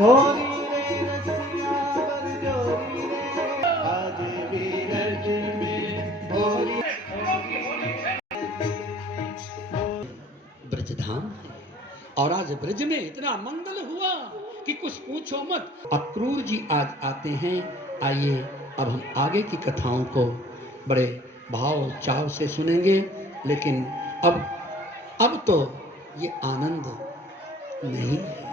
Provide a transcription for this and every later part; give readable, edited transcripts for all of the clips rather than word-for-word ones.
होरी रे रसिया बरजोरी रे, आज भी रज में होरी। ब्रजधाम है और आज ब्रज में इतना मंगल हुआ कि कुछ पूछो मत। अक्रूर जी आज आते हैं। आइए अब हम आगे की कथाओं को बड़े भाव चाव से सुनेंगे, लेकिन अब तो ये आनंद नहीं है,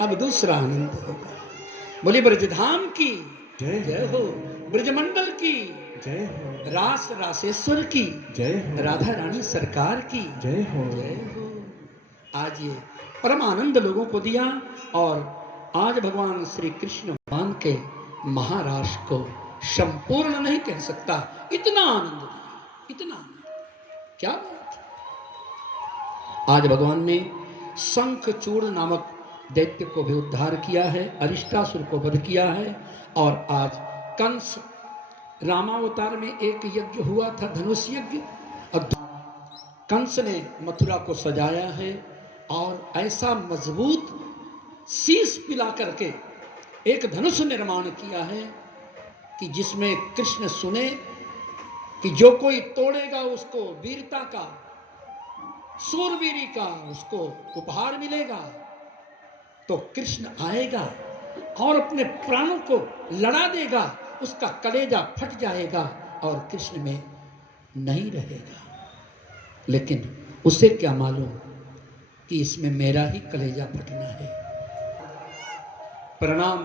अब दूसरा आनंद होगा। बोले ब्रजधाम की जय हो, ब्रजमंडल की जय हो, रास रासेश्वर की जय हो, राधा रानी सरकार की जय हो, जय हो। आज ये परम आनंद लोगों को दिया और आज भगवान श्री कृष्ण भगवान के महाराज को संपूर्ण नहीं कह सकता, इतना आनंद दिया, इतना आनंद। क्या बात है। आज भगवान ने शंखचूड़ नामक दैत्य को भी उद्धार किया है, अरिष्टासुर को वध किया है। और आज कंस रामावतार में एक यज्ञ हुआ था, धनुष यज्ञ, और कंस ने मथुरा को सजाया है और ऐसा मजबूत शीश पिला करके एक धनुष निर्माण किया है कि जिसमें कृष्ण सुने कि जो कोई तोड़ेगा उसको वीरता का, शूरवीरी का उसको उपहार मिलेगा। तो कृष्ण आएगा और अपने प्राणों को लड़ा देगा, उसका कलेजा फट जाएगा और कृष्ण में नहीं रहेगा। लेकिन उसे क्या मालूम कि इसमें मेरा ही कलेजा फटना है। प्रणाम,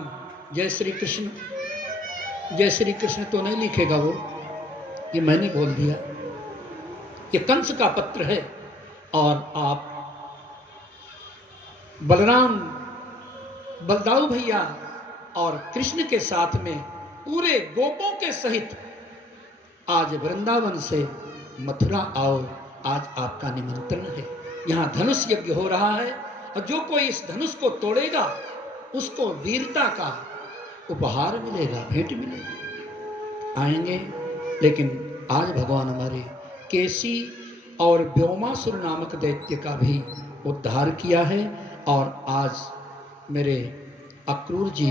जय श्री कृष्ण। जय श्री कृष्ण तो नहीं लिखेगा वो, ये मैंने बोल दिया। ये कंस का पत्र है और आप बलराम, बलदाऊ भैया और कृष्ण के साथ में पूरे गोपों के सहित आज वृंदावन से मथुरा आओ। आज आपका निमंत्रण है। यहां धनुष यज्ञ हो रहा है और जो कोई इस धनुष को तोड़ेगा उसको वीरता का उपहार मिलेगा, भेंट मिलेगी। आएंगे, लेकिन आज भगवान हमारे केसी और व्योमासुर नामक दैत्य का भी उद्धार किया है। और आज मेरे अक्रूर जी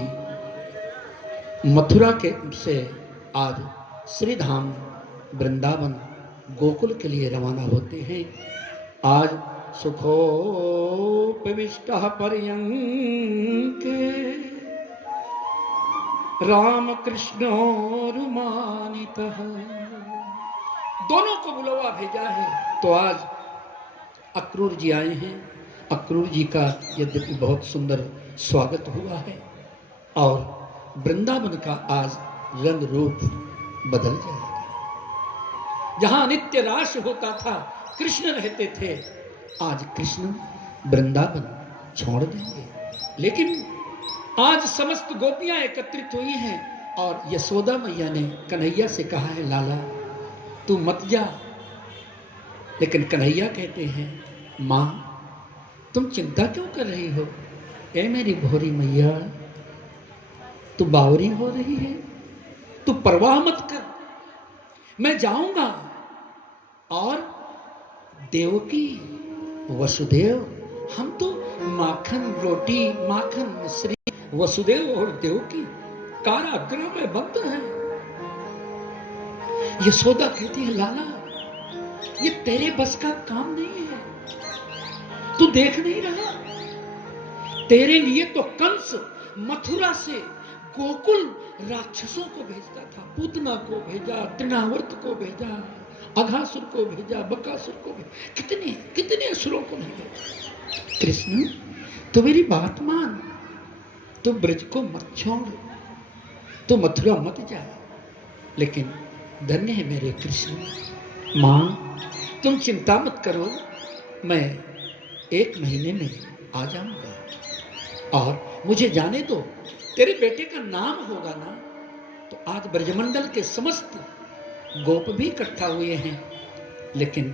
मथुरा के से आज श्रीधाम वृंदावन गोकुल के लिए रवाना होते हैं। आज सुखोपविष्टः पर्यंके राम कृष्णोरुमानितः, दोनों को बुलवा भेजा है। तो आज अक्रूर जी आए हैं। अक्रूर जी का यद्यपि बहुत सुंदर स्वागत हुआ है और वृंदावन का आज रंग रूप बदल जाएगा। जहां नित्य रास होता था, कृष्ण रहते थे, आज कृष्ण वृंदावन छोड़ देंगे। लेकिन आज समस्त गोपियां एकत्रित हुई हैं और यशोदा मैया ने कन्हैया से कहा है, लाला तू मत जा। लेकिन कन्हैया कहते हैं, मां तुम चिंता क्यों कर रही हो? ए मेरी भोरी मैया, तू बावरी हो रही है, तू परवाह मत कर, मैं जाऊंगा। और देवकी वसुदेव, हम तो माखन रोटी, माखन मिश्री, वसुदेव और देवकी कारागृह में बंद हैं। यशोदा कहती है, लाला ये तेरे बस का काम नहीं है, तू देख नहीं रहा? तेरे लिए तो कंस मथुरा से गोकुल राक्षसों को भेजता था। पूतना को भेजा, तृणावर्त को भेजा, अघासुर को भेजा, बकासुर को भेजा, कितने कितने असुरों को नहीं भेजा। कृष्ण तो मेरी बात मान, तू ब्रज को मत छोड़, तू मथुरा मत जा। लेकिन धन्य है मेरे कृष्ण। मां तुम चिंता मत करो, मैं 1 महीने में आ जाऊंगा और मुझे जाने दो। तेरे बेटे का नाम होगा ना। तो आज ब्रजमंडल के समस्त गोप भी इकट्ठा हुए हैं, लेकिन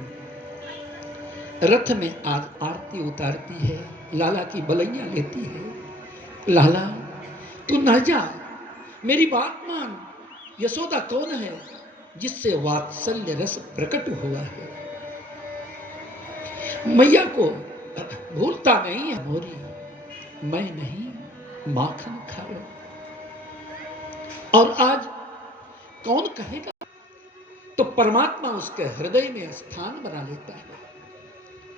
रथ में आज आरती उतारती है, लाला की बलैया लेती है। लाला तू न जा, मेरी बात मान। यशोदा कौन है? जिससे वात्सल्य रस प्रकट हुआ है। मैया को भूलता नहीं है मोरी, मैं नहीं। माखन खाओ। और आज कौन कहेगा? तो परमात्मा उसके हृदय में स्थान बना लेता है।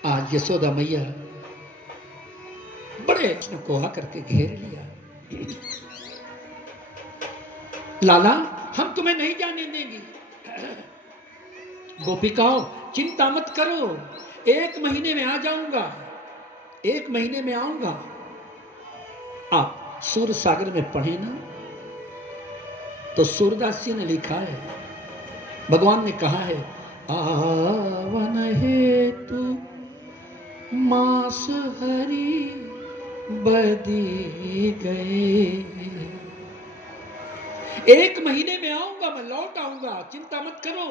आज यशोदा मैया बड़े कृष्ण को आकर के घेर लिया। लाला, हम तुम्हें नहीं जाने देंगे। गोपिकाओं, चिंता मत करो, 1 महीने में आ जाऊंगा, 1 महीने में आऊंगा। आप सूर सागर में पढ़े ना, तो सूरदास जी ने लिखा है, भगवान ने कहा है, आवन हेतु मास हरि बदी गए। 1 महीने में आऊंगा, मैं लौट आऊंगा, चिंता मत करो।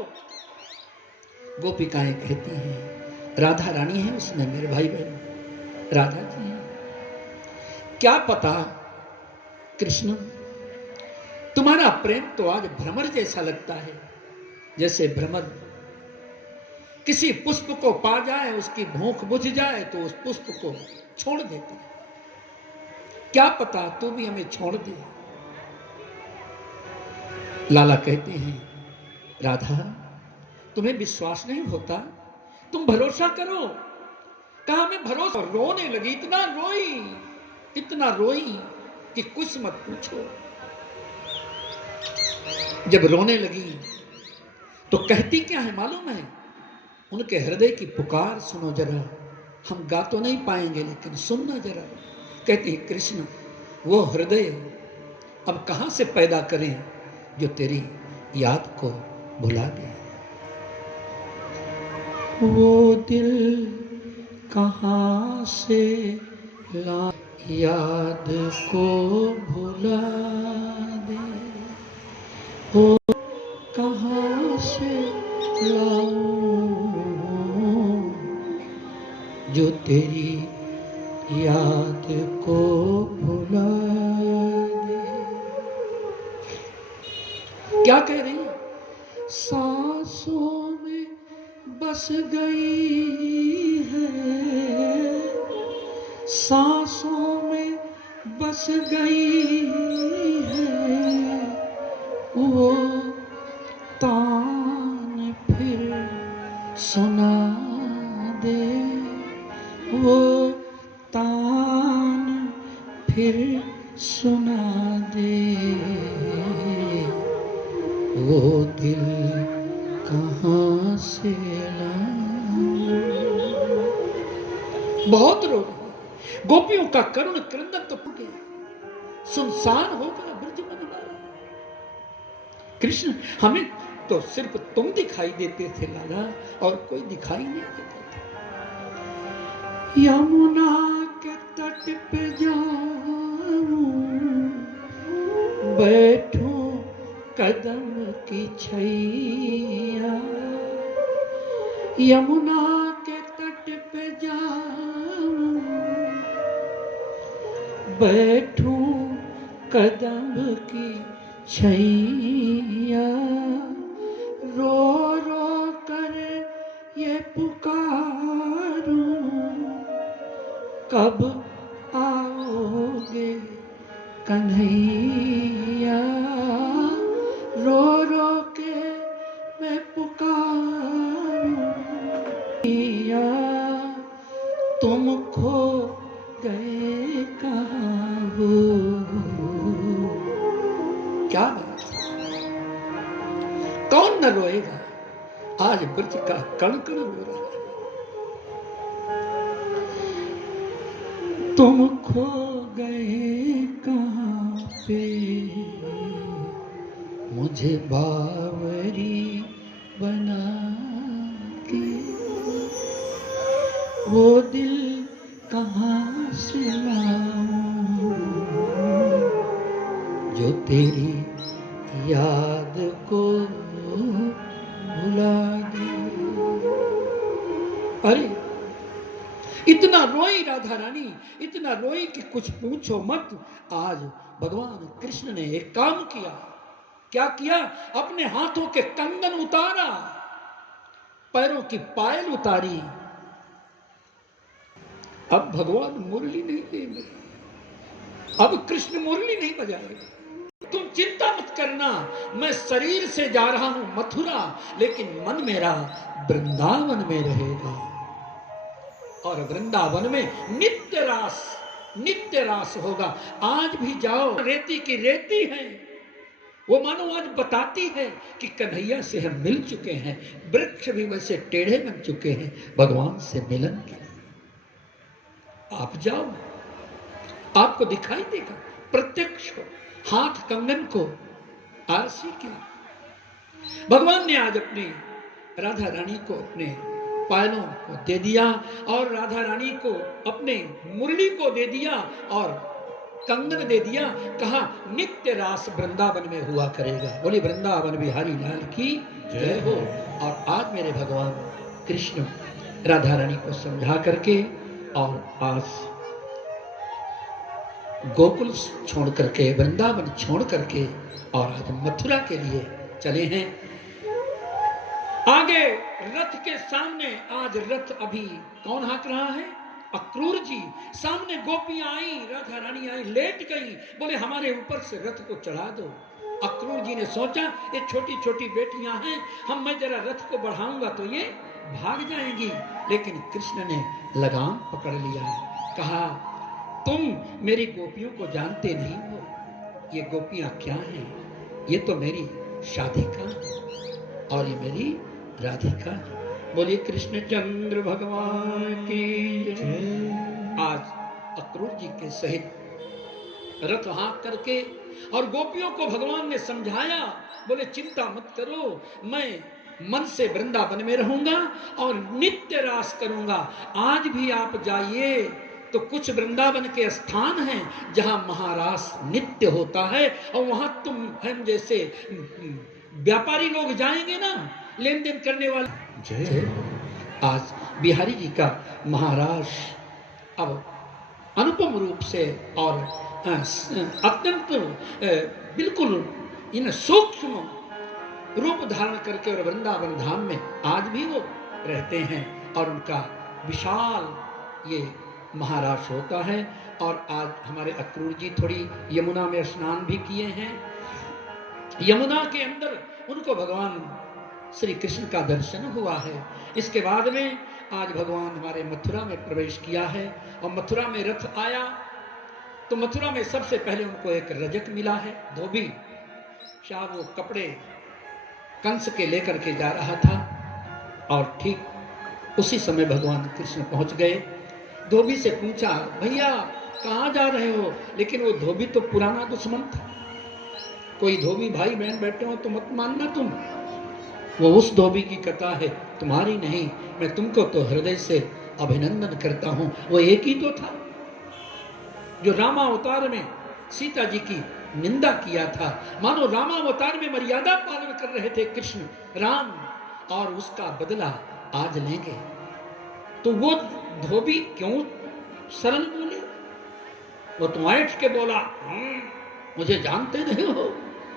गोपिकाएं कहती हैं, राधा रानी है उसमें मेरे भाई बहन, राधा जी हैं। क्या पता कृष्ण, तुम्हारा प्रेम तो आज भ्रमर जैसा लगता है, जैसे भ्रमर किसी पुष्प को पा जाए, उसकी भूख बुझ जाए तो उस पुष्प को छोड़ देता है। क्या पता तू भी हमें छोड़ दे। लाला कहते हैं, राधा तुम्हें विश्वास नहीं होता, तुम भरोसा करो। कहा मैं भरोसा, रोने लगी, इतना रोई कि कुछ मत पूछो। जब रोने लगी तो कहती क्या है मालूम है? उनके हृदय की पुकार सुनो जरा, हम गा तो नहीं पाएंगे लेकिन सुनना जरा। कहती है, कृष्ण वो हृदय अब कहां से पैदा करें जो तेरी याद को भुला दे। वो दिल कहां से ला याद को भुला दे, वो कहां से लाऊं जो तेरी याद को भुला दे। क्या कह रही है? सांसों में बस गई है, सांसों में बस गई है, वो तान फिर सुना दे, वो तान फिर सुना दे, वो दिल कहां से लाऊं। बहुत रो रही। गोपियों का करुण क्रंदन तो फूट गया, सुनसान हो गया ब्रज मनवाला। कृष्ण हमें तो सिर्फ तुम दिखाई देते थे लाला, और कोई दिखाई नहीं देता था। यमुना के तट पे जाऊं, बैठूं कदम की छैया, यमुना के तट पे जाऊं, बैठूं कदम की छैया, रो रो कर ये पुकारूं, कब आओगे कन्हैया, रो रो के मैं पुकारूं, तुम खो गए कहाँ हो। क्या बात, कौन न रोएगा? आज ब्रज का कण कण रो रहा है। तुम खो गए कहाँ पे, मुझे बावरी बना के, वो दिल कहाँ से लाऊं जो तेरी याद को भुला दे। अरे इतना रोई राधा रानी, इतना रोई कि कुछ पूछो मत। आज भगवान कृष्ण ने एक काम किया। क्या किया? अपने हाथों के कंगन उतारा, पैरों की पायल उतारी। अब भगवान मुरली नहीं लेंगे, अब कृष्ण मुरली नहीं बजाएगा। तुम चिंता मत करना, मैं शरीर से जा रहा हूं मथुरा, लेकिन मन मेरा वृंदावन में रहेगा। और वृंदावन में नित्य रास होगा। आज भी जाओ, रेती की रेती है, वो मानो आज बताती है कि कन्हैया से हम मिल चुके हैं। वृक्ष भी वैसे टेढ़े बन चुके हैं भगवान से मिलन के। आप जाओ, आपको दिखाई देगा, प्रत्यक्ष हो, हाथ कंगन को आरसी की। भगवान ने आज अपनी राधा रानी को अपने पायलों को दे दिया और राधा रानी को अपने मुरली को दे दिया और कंगन दे दिया। कहा नित्य रास वृंदावन में हुआ करेगा। बोली वृंदावन बिहारी लाल की जय हो। और आज मेरे भगवान कृष्ण राधा रानी को समझा करके और आज गोकुल छोड़ करके, वृंदावन छोड़ करके और आज मथुरा के लिए चले हैं। आगे रथ के सामने, आज रथ अभी कौन हाँक रहा है? अक्रूर जी। सामने गोपियां आई, राधा रानी आई, लेट गई। बोले हमारे ऊपर से रथ को चढ़ा दो। अक्रूर जी ने सोचा ये छोटी छोटी बेटियां हैं, मैं जरा रथ को बढ़ाऊंगा तो ये भाग जाएंगी। लेकिन कृष्ण ने लगाम पकड़ लिया। कहा तुम मेरी गोपियों को जानते नहीं हो, ये गोपियां क्या हैं? ये तो मेरी शाधिका और ये मेरी राधिका। बोलिए कृष्ण चंद्र भगवान की जय। आज अक्रूर जी के सहित रथ हाँक करके और गोपियों को भगवान ने समझाया। बोले चिंता मत करो, मैं मन से वृंदावन में रहूंगा और नित्य रास करूंगा। आज भी आप जाइए तो कुछ वृंदावन के स्थान हैं जहां महारास नित्य होता है, और वहां तुम हम जैसे व्यापारी लोग जाएंगे ना, लेन देन करने वाले। जय। आज बिहारी जी का महाराज अब अनुपम रूप से और अत्यंत बिल्कुल इन सूक्ष्म रूप धारण करके और वृंदावन धाम में आज भी वो रहते हैं और उनका विशाल ये महाराज होता है। और आज हमारे अक्रूर जी थोड़ी यमुना में स्नान भी किए हैं। यमुना के अंदर उनको भगवान श्री कृष्ण का दर्शन हुआ है। इसके बाद में आज भगवान हमारे मथुरा में प्रवेश किया है और मथुरा में रथ आया तो मथुरा में सबसे पहले उनको एक रजक मिला है, धोबी। शाह वो कपड़े कंस के लेकर के जा रहा था और ठीक उसी समय भगवान कृष्ण पहुंच गए। धोबी से पूछा भैया कहाँ जा रहे हो? लेकिन वो धोबी तो पुराना दुश्मन था। कोई धोबी भाई बहन बैठे हो तो मत मानना तुम, वो उस धोबी की कथा है, तुम्हारी नहीं। मैं तुमको तो हृदय से अभिनंदन करता हूं। वो एक ही तो था जो रामावतार में सीता जी की निंदा किया था। मानो रामावतार में मर्यादा पालन कर रहे थे कृष्ण राम, और उसका बदला आज लेंगे। तो वो धोबी क्यों सरल बोले? वो तो ऐठ के बोला मुझे जानते नहीं हो,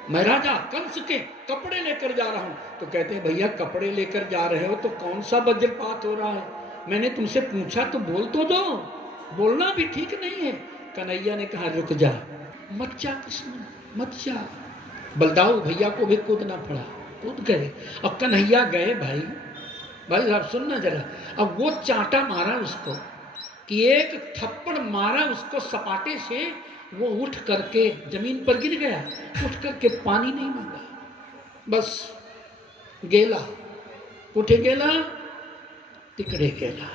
मैं राजा कंस के कपड़े लेकर जा रहा हूं। तो कहते हैं भैया कपड़े लेकर जा रहे हो तो कौन सा वज्रपात हो रहा है? मैंने तुमसे पूछा तो बोल तो दो, बोलना भी ठीक नहीं है। कन्हैया ने कहा रुक जा, मत जा कृष्ण मत जा। बलदाऊ भैया को भी कूदना पड़ा, कूद गए। अब कन्हैया गए, भाई साहब सुनना जरा। अब वो चांटा मारा उसको कि एक थप्पड़ मारा उसको सपाटे से, वो उठ करके जमीन पर गिर गया। उठ करके पानी नहीं मांगा, बस गेला, कुठे गेला तिकड़े गेला।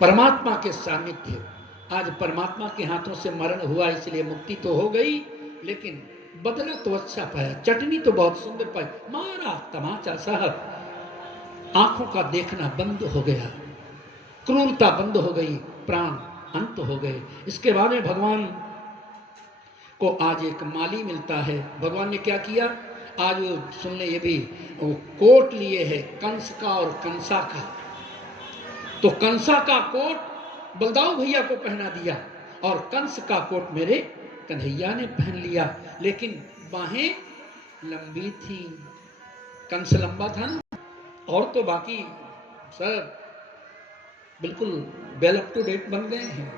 परमात्मा के सानिध्य, आज परमात्मा के हाथों से मरण हुआ इसलिए मुक्ति तो हो गई, लेकिन बदला तो अच्छा पाया, चटनी तो बहुत सुंदर पाई। मारा तमाचा साहब, आंखों का देखना बंद हो गया, क्रूरता बंद हो गई, प्राण अंत हो गए। इसके बाद में भगवान को आज एक माली मिलता है। भगवान ने क्या किया? आज वो सुन ले, ये भी वो कोट लिए है कंस का और कंसा का। तो कंसा का कोट बलदाऊ भैया को पहना दिया और कंस का कोट मेरे कन्हैया ने पहन लिया। लेकिन बाहें लंबी थी, कंस लंबा था ना, और तो बाकी सब बिल्कुल वेल अप टू डेट बन गए हैं।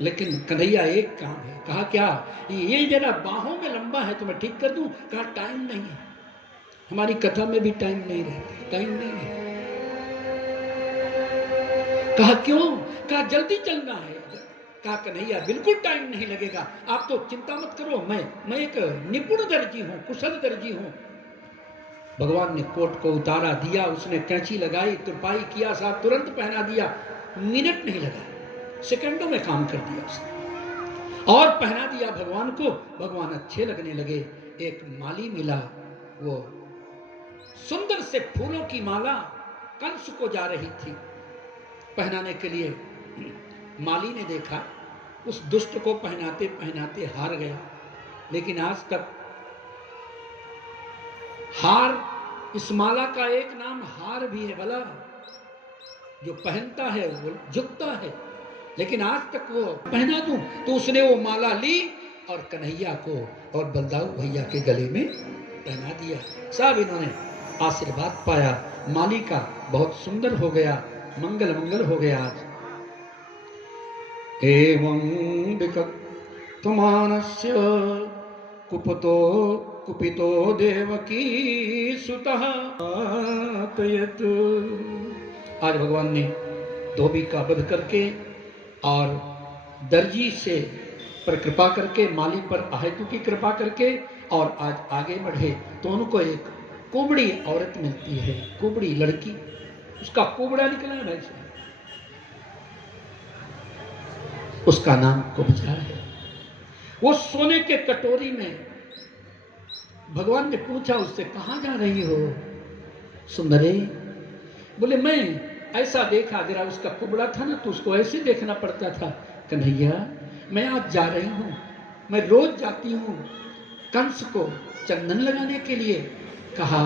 लेकिन कन्हैया एक काम है। कहा क्या? ये जरा बाहों में लंबा है तो मैं ठीक कर दूं। कहा टाइम नहीं है, हमारी कथा में भी टाइम नहीं रहता, टाइम नहीं है। कहा क्यों? कहा जल्दी चलना है। कहा कन्हैया बिल्कुल टाइम नहीं लगेगा, आप तो चिंता मत करो, मैं एक निपुण दर्जी हूं, कुशल दर्जी हूं। भगवान ने कोट को उतारा, दिया, उसने कैंची लगाई, तुरपाई किया, साहब तुरंत पहना दिया। मिनट नहीं लगा, सेकंडों में काम कर दिया उसने और पहना दिया भगवान को। भगवान अच्छे लगने लगे। एक माली मिला, वो सुंदर से फूलों की माला कंस को जा रही थी पहनाने के लिए। माली ने देखा, उस दुष्ट को पहनाते पहनाते हार गया। लेकिन आज तक हार, इस माला का एक नाम हार भी है भला, जो पहनता है वो झुकता है। लेकिन आज तक वो पहना दूं तो उसने वो माला ली और कन्हैया को और बलदाऊ भैया के गले में पहना दिया। सब इन्होंने आशीर्वाद पाया, माली का बहुत सुंदर हो गया, मंगल मंगल हो गया। आज एवं विकत्तमानस्य कुपितो देवकी सुतः आतयत्। आज भगवान ने धोबी का वध करके और दर्जी से पर कृपा करके, माली पर अहेतु की कृपा करके, और आज आगे बढ़े तो उनको एक कुबड़ी औरत मिलती है, कुबड़ी लड़की, उसका कुबड़ा निकला है वैसे, उसका नाम कुब्जा है। वो सोने के कटोरी में, भगवान ने पूछा उससे, कहां जा रही हो सुंदरी? बोले मैं ऐसा देखा, जरा उसका कुबड़ा था ना तो उसको ऐसे देखना पड़ता था। कन्हैया मैं आज जा रही हूं, मैं रोज जाती हूं कंस को चंदन लगाने के लिए। कहा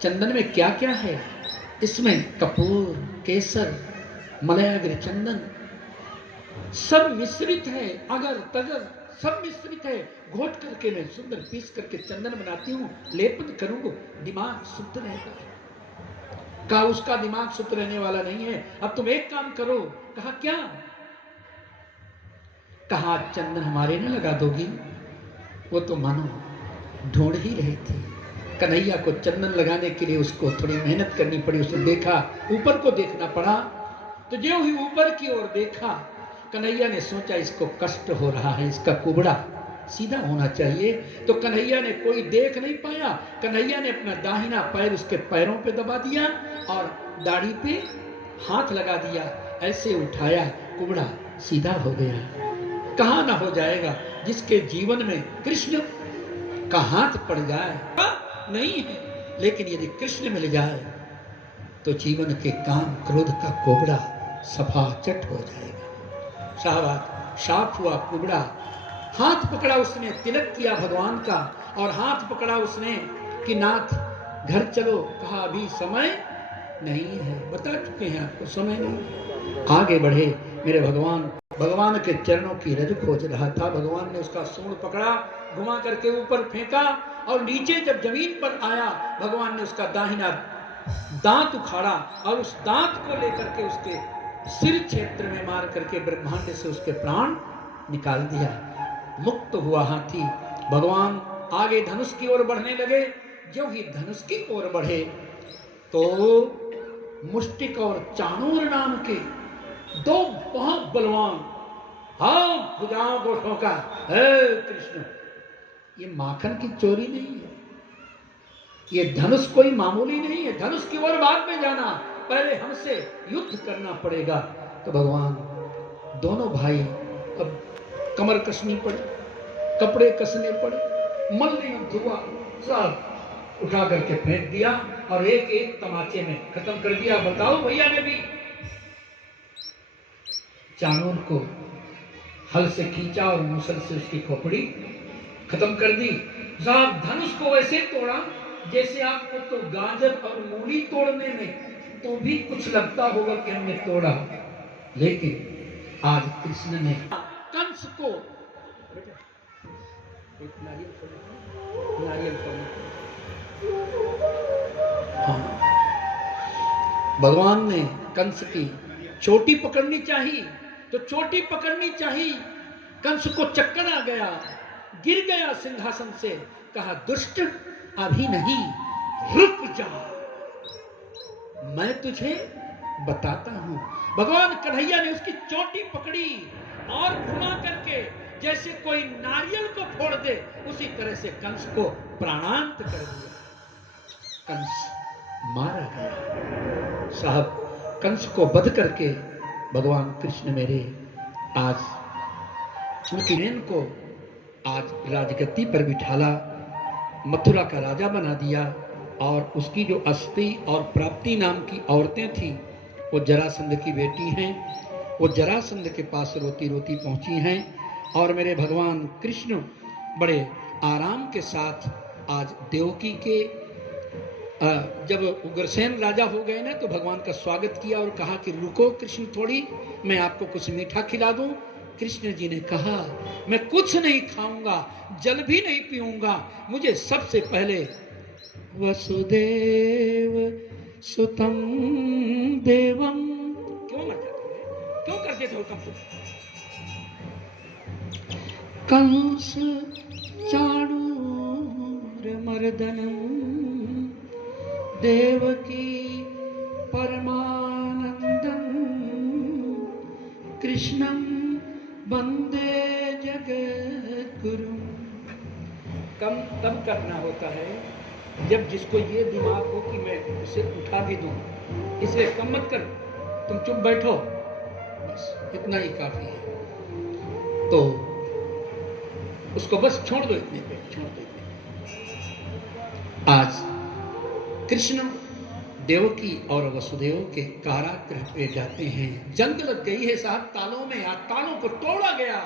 चंदन में क्या क्या है? इसमें कपूर, केसर, मलयाग्र चंदन सब मिश्रित है, अगर तगर सब मिश्रित है। घोट करके मैं सुंदर पीस करके चंदन बनाती हूँ, लेपन करूंगा, दिमाग शुद्ध रहेगा। कहा उसका दिमाग शुद्ध रहने वाला नहीं है, अब तुम एक काम करो। कहा क्या? कहा चंदन हमारे न लगा दोगी? वो तो मानो ढूंढ ही रही थी कन्हैया को चंदन लगाने के लिए, उसको थोड़ी मेहनत करनी पड़ी। उसने देखा, ऊपर को देखना पड़ा, तो जो ही ऊपर की ओर देखा, कन्हैया ने सोचा इसको कष्ट हो रहा है, इसका कुबड़ा सीधा होना चाहिए। तो कन्हैया ने कोई देख नहीं पाया, कन्हैया ने अपना दाहिना पैर उसके पैरों पे दबा दिया और दाढ़ी पे हाथ लगा दिया, ऐसे उठाया, कुबड़ा सीधा हो गया। कहां ना हो जाएगा जिसके जीवन में कृष्ण का हाथ पड़ जाए? नहीं है, लेकिन यदि कृष्ण मिल जाए तो जीवन के काम क्रोध का कोबड़ा सफा चट हो जाएगा। शाहबाद साफ हुआ कुबड़ा, हाथ पकड़ा उसने, तिलक किया भगवान का, और हाथ पकड़ा उसने कि नाथ घर चलो। कहा अभी समय नहीं है, बता चुके हैं आपको समय नहीं। आगे बढ़े मेरे भगवान, भगवान के चरणों की रज खोज रहा था। भगवान ने उसका सूंड पकड़ा, घुमा करके ऊपर फेंका, और नीचे जब जमीन पर आया, भगवान ने उसका दाहिना दांत उखाड़ा और उस दांत को लेकर के उसके सिर क्षेत्र में मार करके ब्रह्मांड से उसके प्राण निकाल दिया। मुक्त हुआ हाथी। भगवान आगे धनुष की ओर बढ़ने लगे। जो ही धनुष की ओर बढ़े तो मुष्टिक और चाणूर नाम के दो बहुत बलवान, हाँ भुजाओं को ठोका। हे कृष्ण, ये माखन की चोरी नहीं है, ये धनुष कोई मामूली नहीं है। धनुष की ओर बाद में जाना, पहले हमसे युद्ध करना पड़ेगा। तो भगवान दोनों भाई अब कमर कसनी पड़ी, कपड़े कसने पड़े, मल्ल युद्ध हुआ, सब उठा करके फेंक दिया और एक एक तमाचे में खत्म कर दिया। बताओ भैया ने भी चाणूर को हल से खींचा और मुसल से उसकी खोपड़ी खत्म कर दी। साहब धनुष को वैसे तोड़ा जैसे आपको तो गाजर और मूली तोड़ने में तो भी कुछ लगता होगा कि हमने तोड़ा, लेकिन आज कृष्ण ने कंस को नारियल हाँ, भगवान ने कंस की चोटी पकड़नी चाहिए, तो चोटी पकड़नी चाहिए। कंस को चक्कर आ गया, गिर गया सिंहासन से। कहा दुष्ट अभी नहीं, रुक जा, मैं तुझे बताता हूं। भगवान कन्हैया ने उसकी चोटी पकड़ी और घुमा करके जैसे कोई नारियल को फोड़ दे उसी तरह से कंस को प्राणांत कर दिया। कंस मारा गया। साहब, कंस को वध करके भगवान कृष्ण मेरे आज उनकी बहन को आज राजगद्दी पर बिठाला, मथुरा का राजा बना दिया। और उसकी जो अस्थि और प्राप्ति नाम की औरतें थी, वो जरासंध की बेटी हैं। वो जरासंध के पास रोती रोती पहुंची हैं। और मेरे भगवान कृष्ण बड़े आराम के साथ आज देवकी के जब उग्रसेन राजा हो गए ना, तो भगवान का स्वागत किया और कहा कि रुको कृष्ण, थोड़ी मैं आपको कुछ मीठा खिला दूं। कृष्ण जी ने कहा मैं कुछ नहीं खाऊंगा, जल भी नहीं पीऊंगा, मुझे सबसे पहले वसुदेव सुतम देवम। क्यों मर जाते थे, क्यों करते थे हुक्म? कंस चाणूर मर्दनम देवकी परमानंदम कृष्णम वंदे जगद्गुरु। कम तब करना होता है जब जिसको ये दिमाग हो कि मैं उसे उठा भी दूं, इसलिए कम मत कर, तुम चुप बैठो, बस इतना ही काफी है। तो उसको बस छोड़ दो, इतने पे छोड़ दो। आज कृष्ण देवकी और वसुदेव के कारागृह पे जाते हैं। जंग लग गई है साहब तालों में, आज तालों को तोड़ा गया,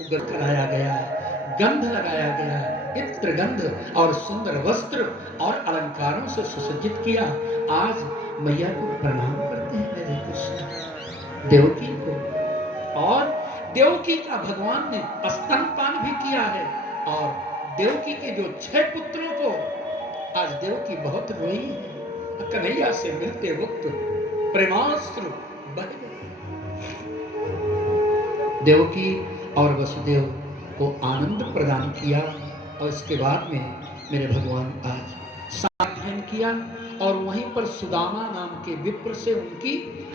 उग्र कराया गया, गंध लगाया गया, इत्र गंध और सुंदर वस्त्र और अलंकारों से सुसज्जित किया। आज मैया को प्रणाम करते हैं मेरे कृष्ण, देवकी को। और देवकी का भगवान ने स्तनपान भी किया है। और देवकी के जो 6 पुत्रों को आज देवकी बहुत रोई है। कन्हैया से मिलते वक्त प्रेमास्त्र बह गए। देवकी और वसुदेव को आनंद प्रदान किया। और इसके बाद में मेरे भगवान आज साध्ययन किया। और वहीं पर सुदामा नाम के विप्र से उनकी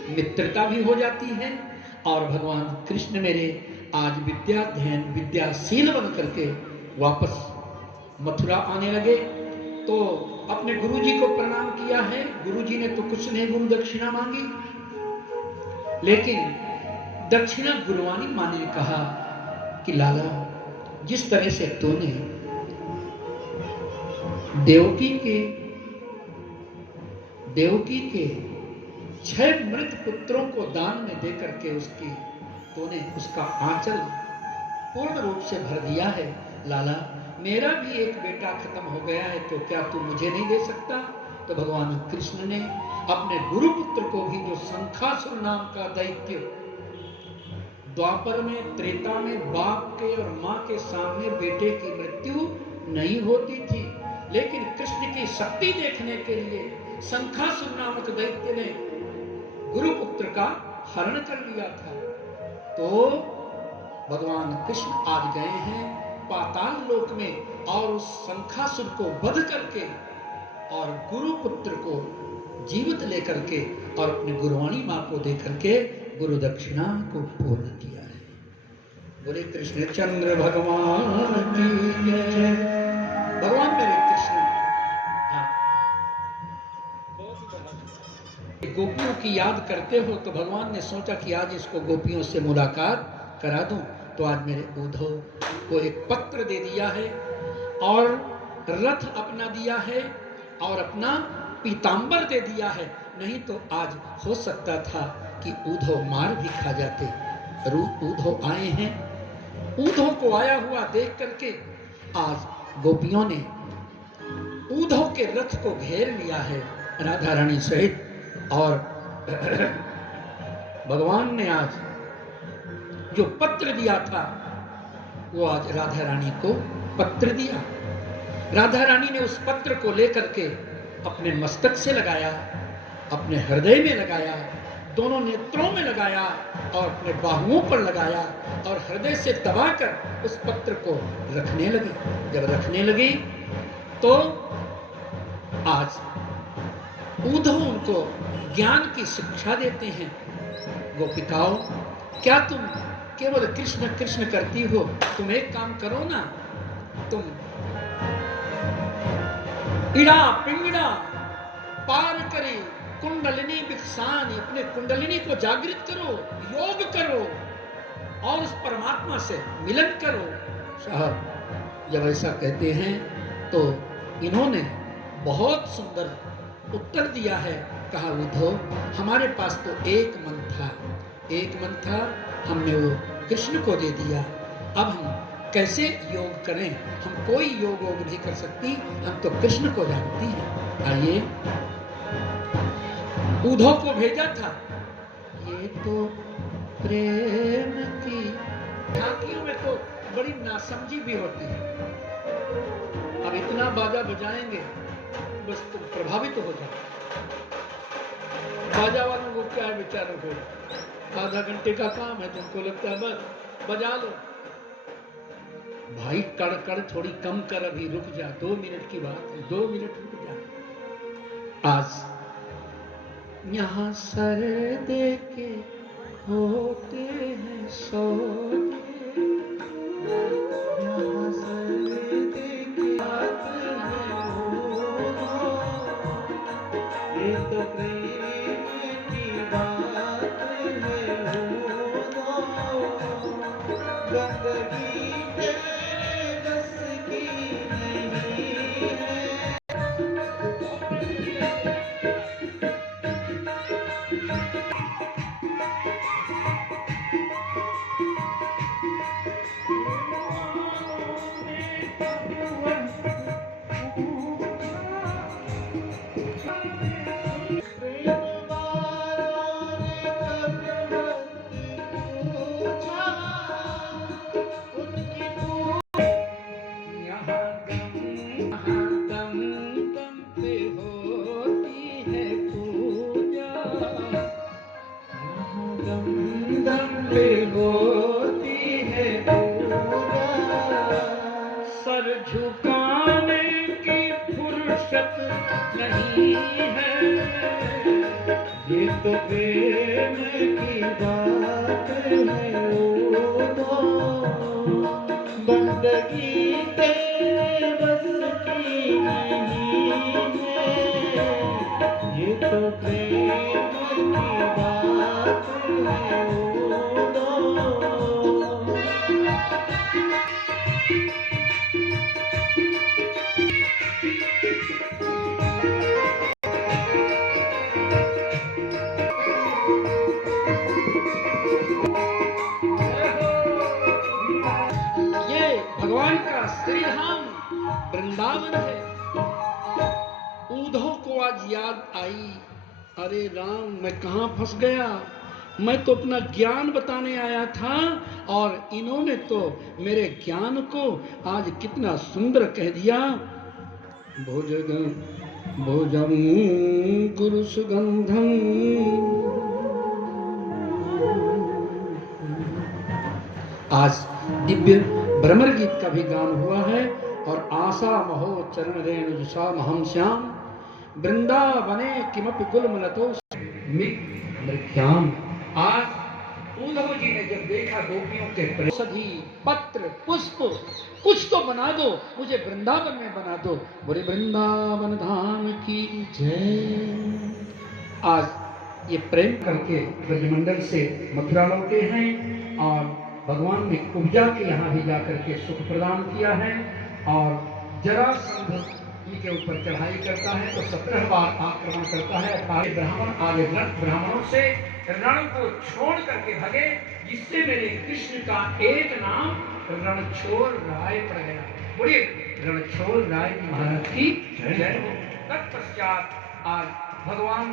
मित्रता भी हो जाती है। और भगवान कृष्ण मेरे आज विद्याध्ययन विद्याशील बन करके वापस मथुरा आने लगे। तो अपने गुरुजी को प्रणाम किया है। गुरुजी ने तो कुछ नहीं गुरु दक्षिणा मांगी, लेकिन दक्षिणा गुरुवाणी मां ने कहा कि लाला, जिस तरह से तूने देवकी के 6 मृत पुत्रों को दान में देकर के तूने उसका आंचल पूर्ण रूप से भर दिया है। लाला, मेरा भी एक बेटा खत्म हो गया है, तो क्या तू मुझे नहीं दे सकता? तो भगवान कृष्ण ने अपने गुरुपुत्र को भी, जो शंखासुर नाम का दैत्य द्वापर में त्रेता में बाप के और मां के सामने बेटे की मृत्यु नहीं होती थी, लेकिन कृष्ण की शक्ति देखने के लिए शंखासुर नामक दैत्य ने गुरुपुत्र का हरण कर लिया था। तो भगवान कृष्ण आज गए हैं पाताल लोक में और उस शंखासुर को वध करके और गुरुपुत्र को जीवित लेकर के और अपनी गुरुवाणी मां को देकर के गुरु दक्षिणा को पूर्ण किया है। बोले कृष्ण चंद्र भगवान की जय। भगवान मेरे कृष्ण गोपियों की याद करते हो, तो भगवान ने सोचा कि आज इसको गोपियों से मुलाकात करा दूं। तो आज मेरे उद्धव को एक पत्र दे दिया है और रथ अपना दिया है और अपना पीतांबर दे दिया है। नहीं तो आज हो सकता था कि उद्धव मार भी खा जाते। उद्धव आए हैं। उद्धव को आया हुआ देख करके आज गोपियों ने उद्धव के रथ को घेर लिया है राधा रानी सहित। और भगवान ने आज जो पत्र दिया था वो आज राधा रानी को पत्र दिया। राधा रानी ने उस पत्र को लेकर के अपने मस्तक से लगाया, अपने हृदय में लगाया दोनों नेत्रों में लगाया और अपने बाहुओं पर लगाया और हृदय से दबाकर उस पत्र को रखने लगी। जब रखने लगी तो आज उद्धव उनको ज्ञान की शिक्षा देते हैं। गोपिकाओं, क्या तुम केवल कृष्ण कृष्ण करती हो? तुम एक काम करो ना, तुम इड़ा पिंगड़ा पार करे कुंडलिनी विकसानी, अपने कुंडलिनी को जागृत करो, योग करो और उस परमात्मा से मिलन करो। साहब जब ऐसा कहते हैं तो इन्होंने बहुत सुंदर उत्तर दिया है। कहा, उद्धव हमारे पास तो एक मन था, हमने वो कृष्ण को दे दिया। अब हम कैसे योग करें? हम कोई योग नहीं कर सकती, हम तो कृष्ण को जानती हैं। आइए, उद्धव को भेजा था। ये तो प्रेम की झांकियों में तो बड़ी नासमझी भी होती है। अब इतना बाजा बजाएंगे बस तुम प्रभावित हो जाओ। बाजा वालों को क्या है बेचारों को, आधा घंटे का काम है, तुमको लगता है बस बजा लो। भाई कड़ थोड़ी कम कर, अभी रुक जा, 2 मिनट की बात है, 2 मिनट रुक जा। आज यहाँ सर दे के होते हैं सौदे, यहाँ सर दे के आते हैं हो, ये तो प्रेम की बात है हो, गंदगी तेरे बस की नहीं है। होती है पूजा, सर झुकाने की फुर्सत नहीं है। ये तो प्रेम की बात है ओ, बंदगी तेरे बस की नहीं है। ये तो प्रेम की बात है ओ, भगवान का श्री धाम वृंदावन है। उद्धव को आज याद आई, अरे राम मैं कहां फंस गया, मैं तो अपना ज्ञान बताने आया था और इन्होंने तो मेरे ज्ञान को आज कितना सुंदर कह दिया। भोजम गुरु सुगंधम, आज दिव्य भ्रमर गीत का भी गान हुआ है। और आशा महो चरण रेणु जुषा महम श्याम, वृंदावने किमपि गुलमलतो मृख्याम। आज उद्धव जी ने जब देखा गोपियों के सभी पत्र पुष्प, कुछ तो बना दो, मुझे वृंदावन में बना दो, बोले वृंदावन धाम की जय। आज ये प्रेम करके ब्रजमंडल से मथुरा लौटे हैं और भगवान ने कुब्जा के यहाँ भी जाकर के सुख प्रदान किया है। और जरासंध के ऊपर चढ़ाई करता है तो 17 बार आक्रमण करता है। ब्राह्मण आगे ब्राह्मणों से रण को छोड़ करके भगे, जिससे मेरे कृष्ण का एक नाम रणछोड़ राय पड़ गया। बोलिए रणछोड़ राय महाराज की जय हो। तत्पश्चात आज भगवान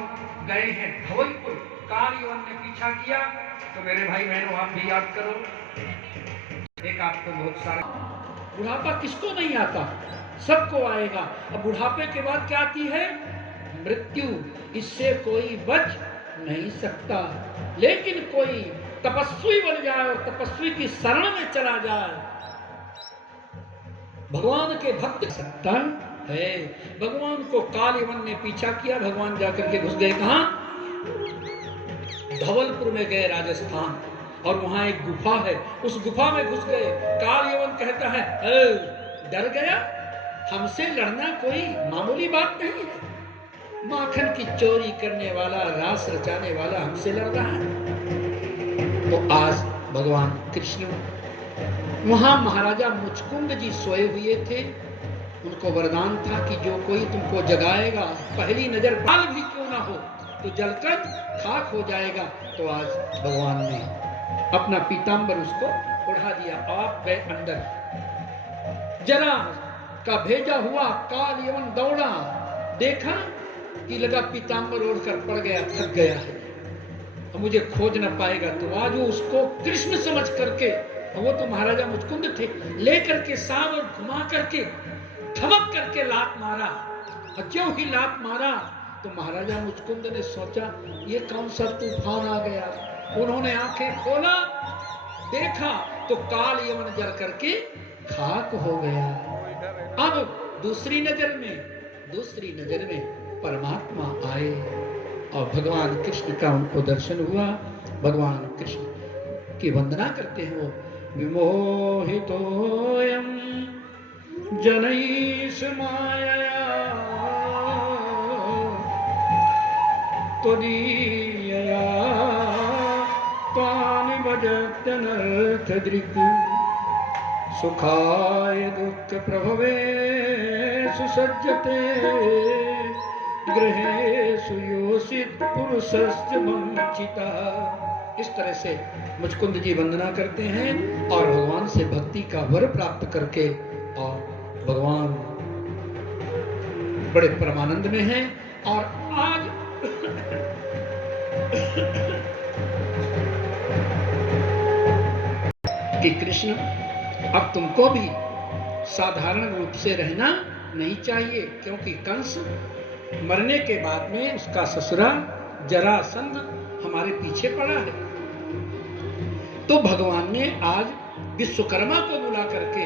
गए हैं धवलपुर, कालीवन ने पीछा किया। तो मेरे भाई बहनों आप भी याद करो, एक आपको बहुत सारा बुढ़ापा किसको नहीं आता, सबको आएगा। अब बुढ़ापे के बाद क्या आती है? मृत्यु। इससे कोई बच नहीं सकता। लेकिन कोई तपस्वी बन जाए और तपस्वी की शरण में चला जाए, भगवान के भक्त सकता है। भगवान को कालीवन ने पीछा किया, भगवान जाकर के घुस गए कहां? धवलपुर में गए, राजस्थान, और वहां एक गुफा है, उस गुफा में घुस गए। कालीवन कहता है, डर गया? हमसे लड़ना कोई मामूली बात नहीं है। माखन की चोरी करने वाला, रास रचाने वाला हमसे लड़ रहा है। तो आज भगवान कृष्ण वहां महाराजा मुचकुंद जी सोए हुए थे। उनको वरदान था कि जो कोई तुमको जगाएगा, पहली नजर बाल भी क्यों ना हो, तो जलकर खाक हो जाएगा। तो आज भगवान ने अपना पीतांबर उसको उड़ा दिया। आप गए अंदर, जरा का भेजा हुआ कालीवन दौड़ा, देखा कि लगा पीतांबर ओढ़कर पड़ गया, थक गया है, अब मुझे खोज न पाएगा। तो आज वो उसको कृष्ण समझ करके, वो तो महाराजा मुचकुंद थे, लेकर के साव और घुमा करके धमक करके लात मारा। और क्यों ही लात मारा, तो महाराजा मुचकुंद ने सोचा ये कौन सा तूफान आ गया। उन्होंने आंखें खोला, देखा तो काल यवन जल करके खाक हो गया। अब दूसरी नजर में परमात्मा आए और भगवान कृष्ण का उनको दर्शन हुआ। भगवान कृष्ण की वंदना करते हैं वो, विमोहितोऽयं जनैः मायया त्वदीयया त्वां भजत्यनर्थदृक् सुखाय दुःख प्रभवे सुसज्जते गृहेषु योषित पुरुषस्य वंचितः। इस तरह से मुचकुंद जी वंदना करते हैं और भगवान से भक्ति का वर प्राप्त करके, और भगवान बड़े परमानंद में हैं। और आज कि कृष्ण अब तुमको भी साधारण रूप से रहना नहीं चाहिए, क्योंकि कंस मरने के बाद में उसका ससुरा जरासंध हमारे पीछे पड़ा है। तो भगवान ने आज विश्वकर्मा को बुला करके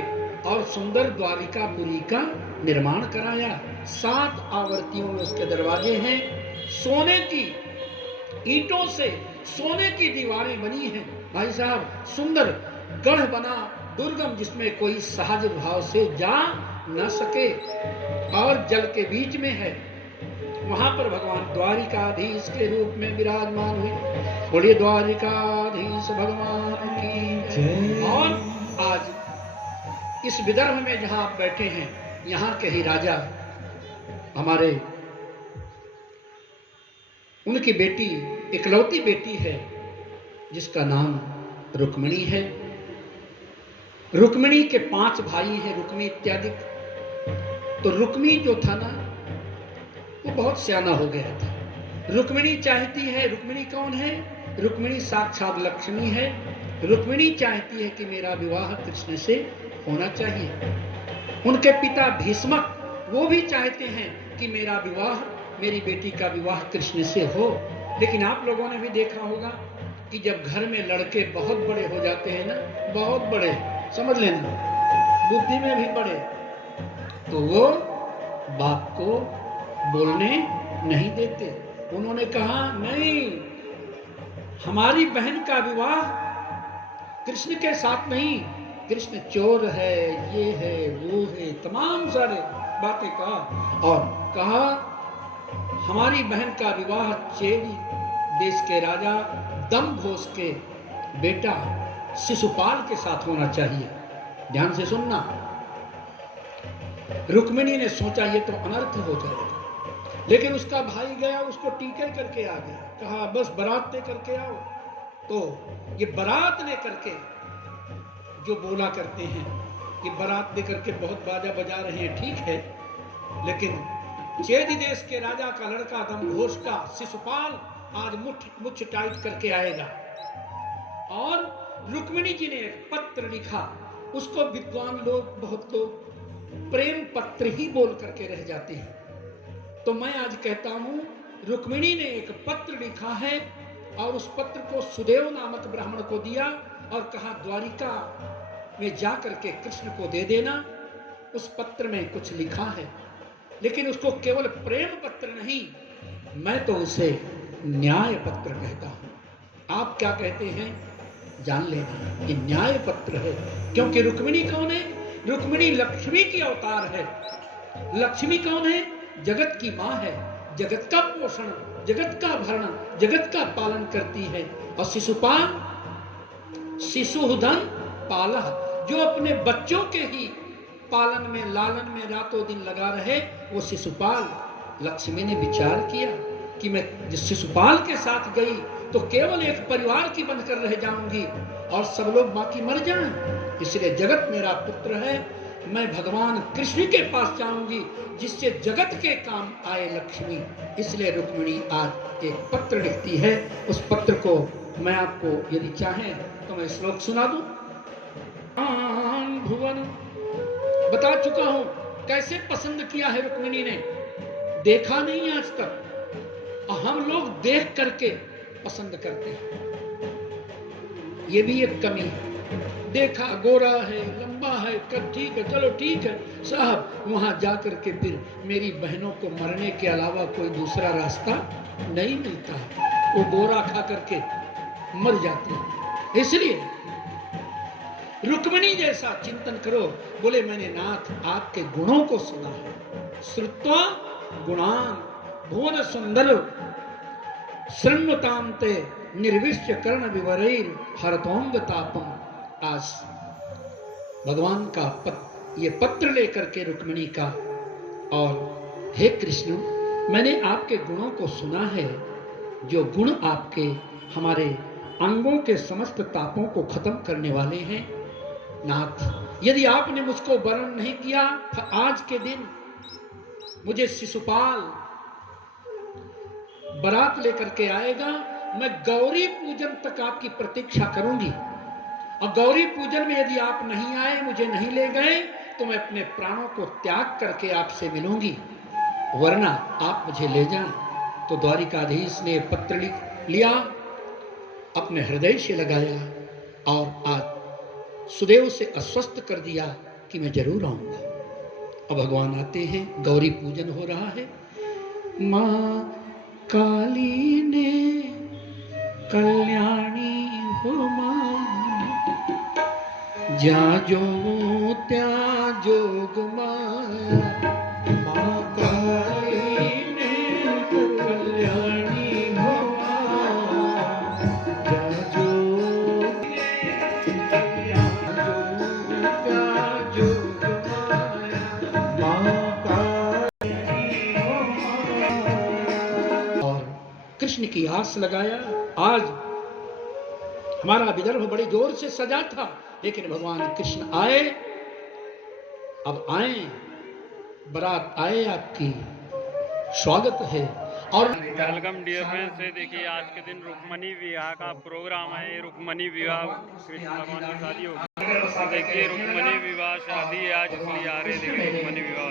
और सुंदर द्वारिकापुरी का निर्माण कराया। 7 आवर्तियों में उसके दरवाजे हैं, सोने की ईंटों से सोने की दीवारें बनी हैं। भाई साहब, सुंदर गढ़ बना, दुर्गम, जिसमें कोई सहज भाव से जा न सके, और जल के बीच में है। वहां पर भगवान द्वारिकाधीश के रूप में विराजमान हुए। बोलिए द्वारिकाधीश भगवान की जय। और आज इस विदर्भ में जहां आप बैठे हैं, यहाँ के ही राजा हमारे, उनकी बेटी, इकलौती बेटी है जिसका नाम रुक्मिणी है। रुक्मिणी के 5 भाई हैं, रुक्मी इत्यादि। तो रुक्मी जो था ना, वो बहुत सियाना हो गया था। रुक्मिणी चाहती है, रुक्मिणी कौन है? रुक्मिणी साक्षात लक्ष्मी है। रुक्मिणी चाहती है कि मेरा विवाह कृष्ण से होना चाहिए। उनके पिता भीष्मक, वो भी चाहते हैं कि मेरा विवाह, मेरी बेटी का विवाह कृष्ण से हो। लेकिन आप लोगों ने भी देखा होगा कि जब घर में लड़के बहुत बड़े हो जाते हैं ना, बहुत बड़े, समझ लेना, बुद्धि में भी बड़े, तो वो बाप को बोलने नहीं देते। उन्होंने कहा नहीं, हमारी बहन का विवाह कृष्ण के साथ नहीं, कृष्ण चोर है, ये है, वो है, तमाम सारे बातें कहा। और कहा हमारी बहन का विवाह चेदी देश के राजा दम्भोज के बेटा शिशुपाल के साथ होना चाहिए। ध्यान से सुनना। रुक्मिणी ने सोचा ये तो अनर्थ हो जाएगा, लेकिन उसका भाई गया, उसको टीके करके आ गया, कहा बस बारात लेकर के आओ। तो ये बारात लेकर के जो बोला करते हैं, ये बारात लेकर के बहुत बाजा बजा रहे हैं, ठीक है, लेकिन चेदी देश के राजा का लड़का दम्भोज का शिशुपाल आज मुछ टाइट करके आएगा। और रुक्मिणी जी ने एक पत्र लिखा, उसको विद्वान लोग, बहुत लोग प्रेम पत्र ही बोल करके रह जाते हैं। तो मैं आज कहता हूं रुक्मिणी ने एक पत्र लिखा है और उस पत्र को सुदेव नामक ब्राह्मण को दिया और कहा द्वारिका में जाकर के कृष्ण को दे देना। उस पत्र में कुछ लिखा है, लेकिन उसको केवल प्रेम पत्र नहीं, मैं तो उसे न्याय पत्र कहता हूं। आप क्या कहते हैं जान लेना, ये न्याय पत्र है। क्योंकि रुक्मिणी कौन है? रुक्मिणी लक्ष्मी की अवतार है। लक्ष्मी कौन है? जगत की मां है, जगत का पोषण, जगत का भरण, जगत का पालन करती है। और शिशुपाल, शिशुधन पाला, जो अपने बच्चों के ही पालन में, लालन में रातों दिन लगा रहे, वो शिशुपाल। लक्ष्मी ने विचार किया कि मैं जिस शिशुपाल के साथ गई तो केवल एक परिवार की बनकर रह जाऊंगी और सब लोग बाकी मर जाएं। इसलिए जगत मेरा पुत्र है, मैं भगवान कृष्ण के पास जाऊंगी जिससे जगत के काम आए लक्ष्मी। इसलिए रुक्मिणी आज एक पत्र लिखती है। उस पत्र को मैं आपको यदि चाहें तो मैं श्लोक सुना दूं। भुवन, बता चुका हूं कैसे पसंद किया है रुक्मिणी ने, देखा नहीं आज तक, और हम लोग देख करके पसंद करते हैं। ये भी एक कमी है। देखा गोरा है, लंबा है, कर ठीक है, चलो ठीक है साहब, वहां जाकर के फिर मेरी बहनों को मरने के अलावा कोई दूसरा रास्ता नहीं मिलता, वो गोरा खा करके मर जाते हैं। इसलिए रुक्मिणी जैसा चिंतन करो। बोले मैंने नाथ आपके गुणों को सुना है, श्रुत्वा गुणान भुवन सुंदर शृण्वतांते निर्विश्य कर्ण विवरैर हरतोंग तापम। आज भगवान का ये पत्र लेकर के रुक्मिणी का, और हे कृष्ण मैंने आपके गुणों को सुना है, जो गुण आपके हमारे अंगों के समस्त तापों को खत्म करने वाले हैं। नाथ यदि आपने मुझको वर्ण नहीं किया, आज के दिन मुझे शिशुपाल बारात लेकर के आएगा, मैं गौरी पूजन तक आपकी प्रतीक्षा करूंगी, और गौरी पूजन में यदि आप नहीं आए, मुझे नहीं ले गए, तो मैं अपने प्राणों को त्याग करके आपसे मिलूंगी, वरना आप मुझे ले जाएं। तो द्वारिकाधीश ने पत्र लिख लिया, अपने हृदय से लगाया और आज सुदेव से आश्वस्त कर दिया कि मैं जरूर आऊंगा। अब भगवान आते हैं, गौरी पूजन हो रहा है। मां काली ने कल्याणी हो मां, ज्या जो त्या जोग माया। मां काली ने कल्याणी हो मां, ज्या जो कृष्ण की आस लगाया। आज हमारा विदर्भ बड़े जोर से सजा था, लेकिन भगवान कृष्ण आए। अब आए, बारात आए, आपकी स्वागत है। और वेलकम डियर फ्रेंड्स, से देखिए आज के दिन रुक्मणी विवाह का प्रोग्राम है। रुक्मणी विवाह कृष्ण भगवान की शादी होगी। देखिए रुक्मणी विवाह शादी है आज, इसलिए आ रहे देखिए रुक्मणी विवाह।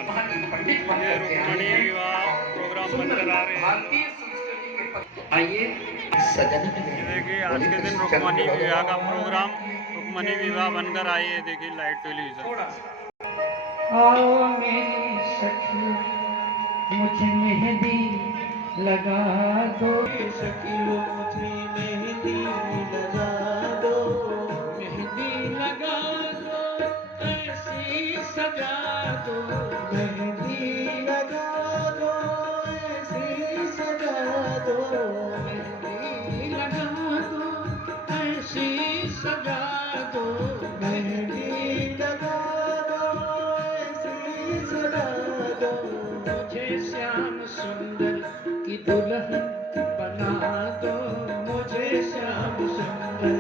ये रुक्मणी विवाह प्रोग्राम बनकर आ रहे हैं। आइए सजन, देखिए आज के दिन रुक्मणी विवाह का प्रोग्राम, रुक्मणी विवाह बनकर आई है। देखिए लाइट टेलीविजन। आओ मेरी सखी मुझे मेहंदी लगा दो, सखियों मुझे मेहंदी लगा दो, मेहंदी लगा दो, ऐसी सजा दो, मेहंदी लगा दो, ऐसी सजा दो, मेहंदी लगा दो, ऐसी सजा दो, मेहंदी लगा दो, ऐसी सजा दो, मुझे श्याम सुंदर की दुल्हन बना दो, मुझे श्याम सुंदर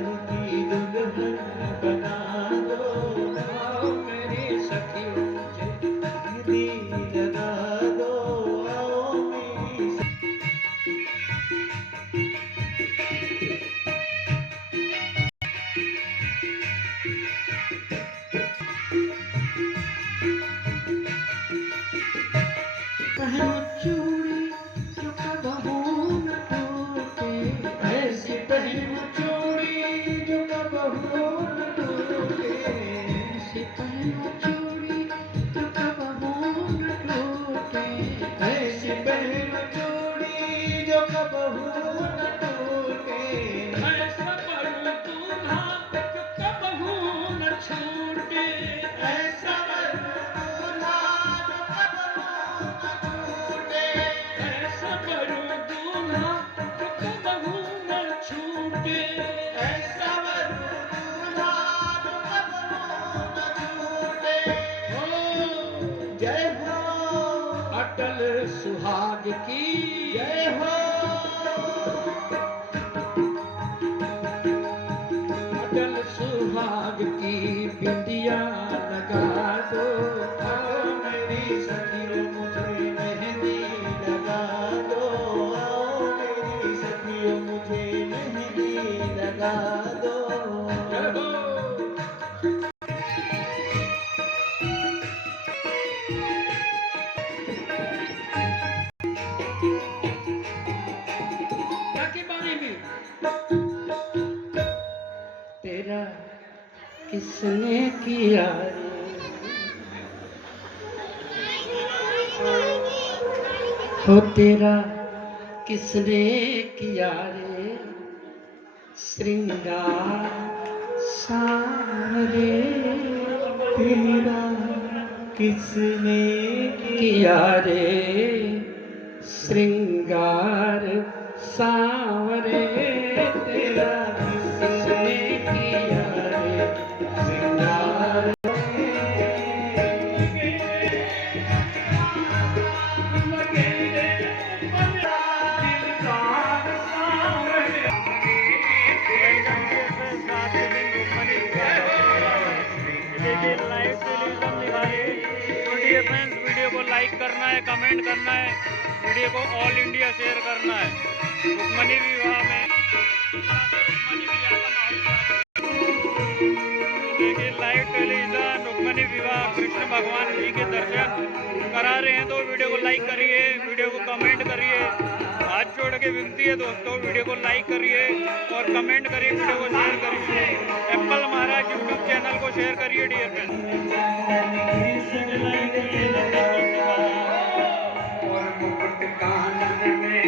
छूटे, ऐसा वर दूल्हा जो कबहू न छूटे, ऐसा वर दूल्हा जो कबहू न छूटे। ऐसा वर दूल्हा जो कबहू न छूटे। हो जय हो, अटल सुहाग की जय हो, अटल सुहाग की बिंदिया लगा दो। आओ मेरी सखियों मुझे मेहंदी लगा दो, आओ मेरी सखियों मुझे मेहंदी लगा दो। जय हो। के बारे में तेरा किसने किया रे? हो तेरा किसने किया रे श्रृंगार सारे? तेरा किसने किया रे श्रृंगार सावरे? तेरा किसने किया रे श्रृंगार? वीडियो को लाइक करना है, कमेंट करना है, वीडियो को ऑल इंडिया शेयर करना है। रुक्मणी विवाह में रुक्मणी विवाह का माहौल देखिए, लाइव टेलीविजन रुक्मणी विवाह कृष्ण भगवान जी के दर्शन करा रहे हैं। तो वीडियो को लाइक करिए, वीडियो को कमेंट करिए। हाथ जोड़ के विनती है दोस्तों, वीडियो को लाइक करिए और कमेंट करिए, वीडियो को शेयर करिए। एप्पल महाराज यूट्यूब चैनल को शेयर करिए डियर फ्रेंड्स। और मुकुट कानन में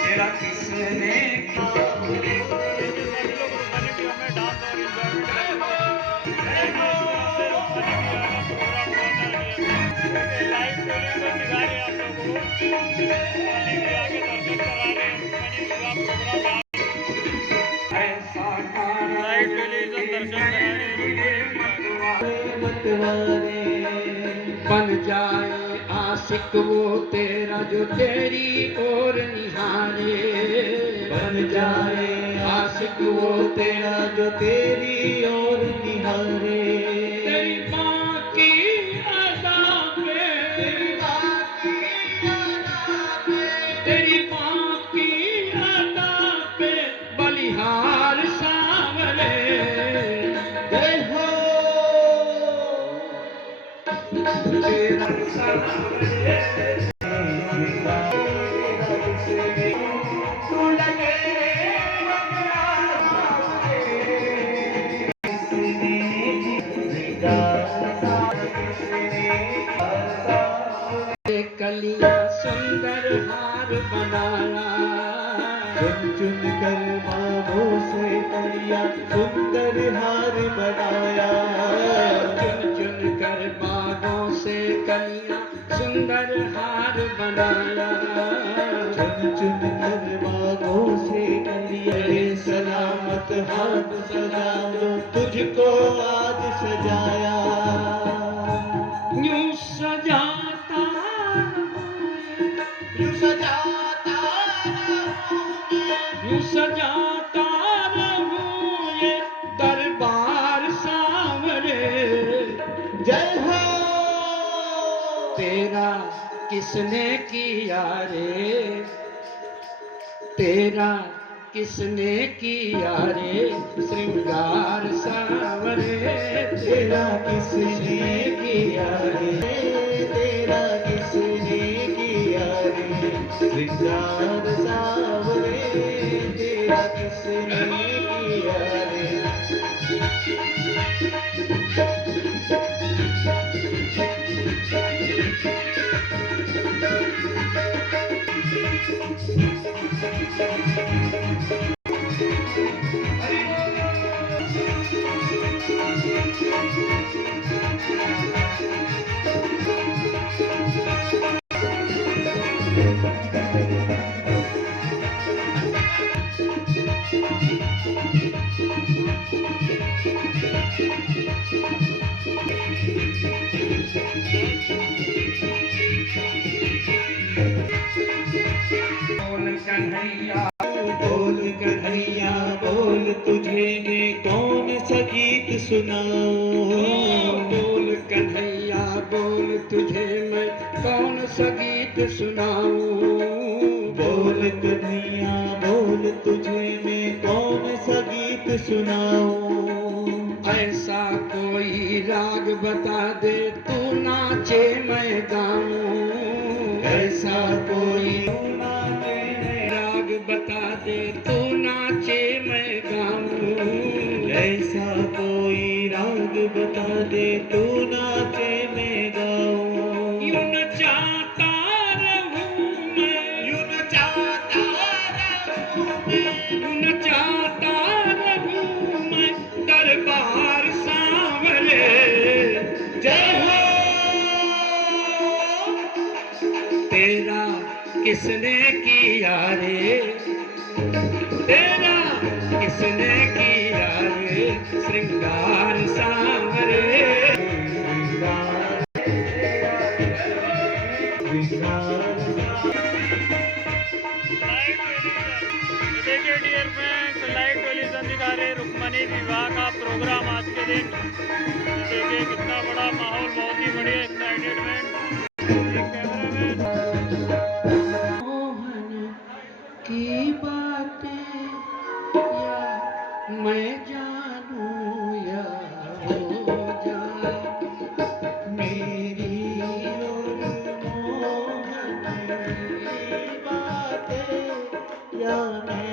तेरा किसने बन जाए आशिक वो तेरा जो तेरी ओर निहारे? बन जाए आशिक वो तेरा जो तेरी ओर निहारे। तेरी माँ की अदा पे, तेरी माँ की अदा पे, तेरी माँ की अदा पे बलिहार सांवरे। जय हो, तेरा सांवरे तू लगे कलियां सुंदर हार बनाया। चुन चुन कर बाबों से कलिया सुंदर हार बनाया। चुन चुन कर बागों से कलियां सुंदर हार बनाया। चुन चुन कर बागों से कलिया सलामत हाथ सजा दो, तुझको आज सजाया। यूं सजाता यूं सजाता रहूं, यूं सजाता रहूं ये दरबार सांवरे। जय हो, तेरा किसने किया रे? तेरा किसने किया रे श्रृंगार सांवरे? तेरा किसने किया रे? तेरा किसने किया रे श्रृंगार सांवरे? तेरा किसने किया रे? बोल कन्हैया बोल तुझे मैं कौन सा गीत सुनाऊं। बोल कन्हैया बोल तुझे मैं कौन सा गीत सुनाऊं। बोल कन्हैया बोल तुझे मैं कौन सा गीत सुनाऊं। ऐसा कोई राग बता दे तू नाचे मैं गाऊं। ऐसा कोई राग बता दे तू नाचे मैं गाऊं। ऐसा कोई राग बता दे तू नाचे मैं गाऊं। यूं नचाता रहूं मैं, यूं नचाता रहूं मैं, यूं नचाता रहूं मैं दरबार सांवरे। जय हो तेरा किसने किया रे, तेरा किसने किया रे श्रृंगार सांवरे। देखिए डियर फ्रेंड्स, लाइव टेलीविजन दिखा रहे रुक्मणी विवाह का प्रोग्राम आज के दिन। देखिए कितना बड़ा माहौल, बहुत ही बढ़िया एक्साइटेडमेंट। मोहन की बातें या मैं जानूं या हो जाए मेरी और मोहन की बातें, या मैं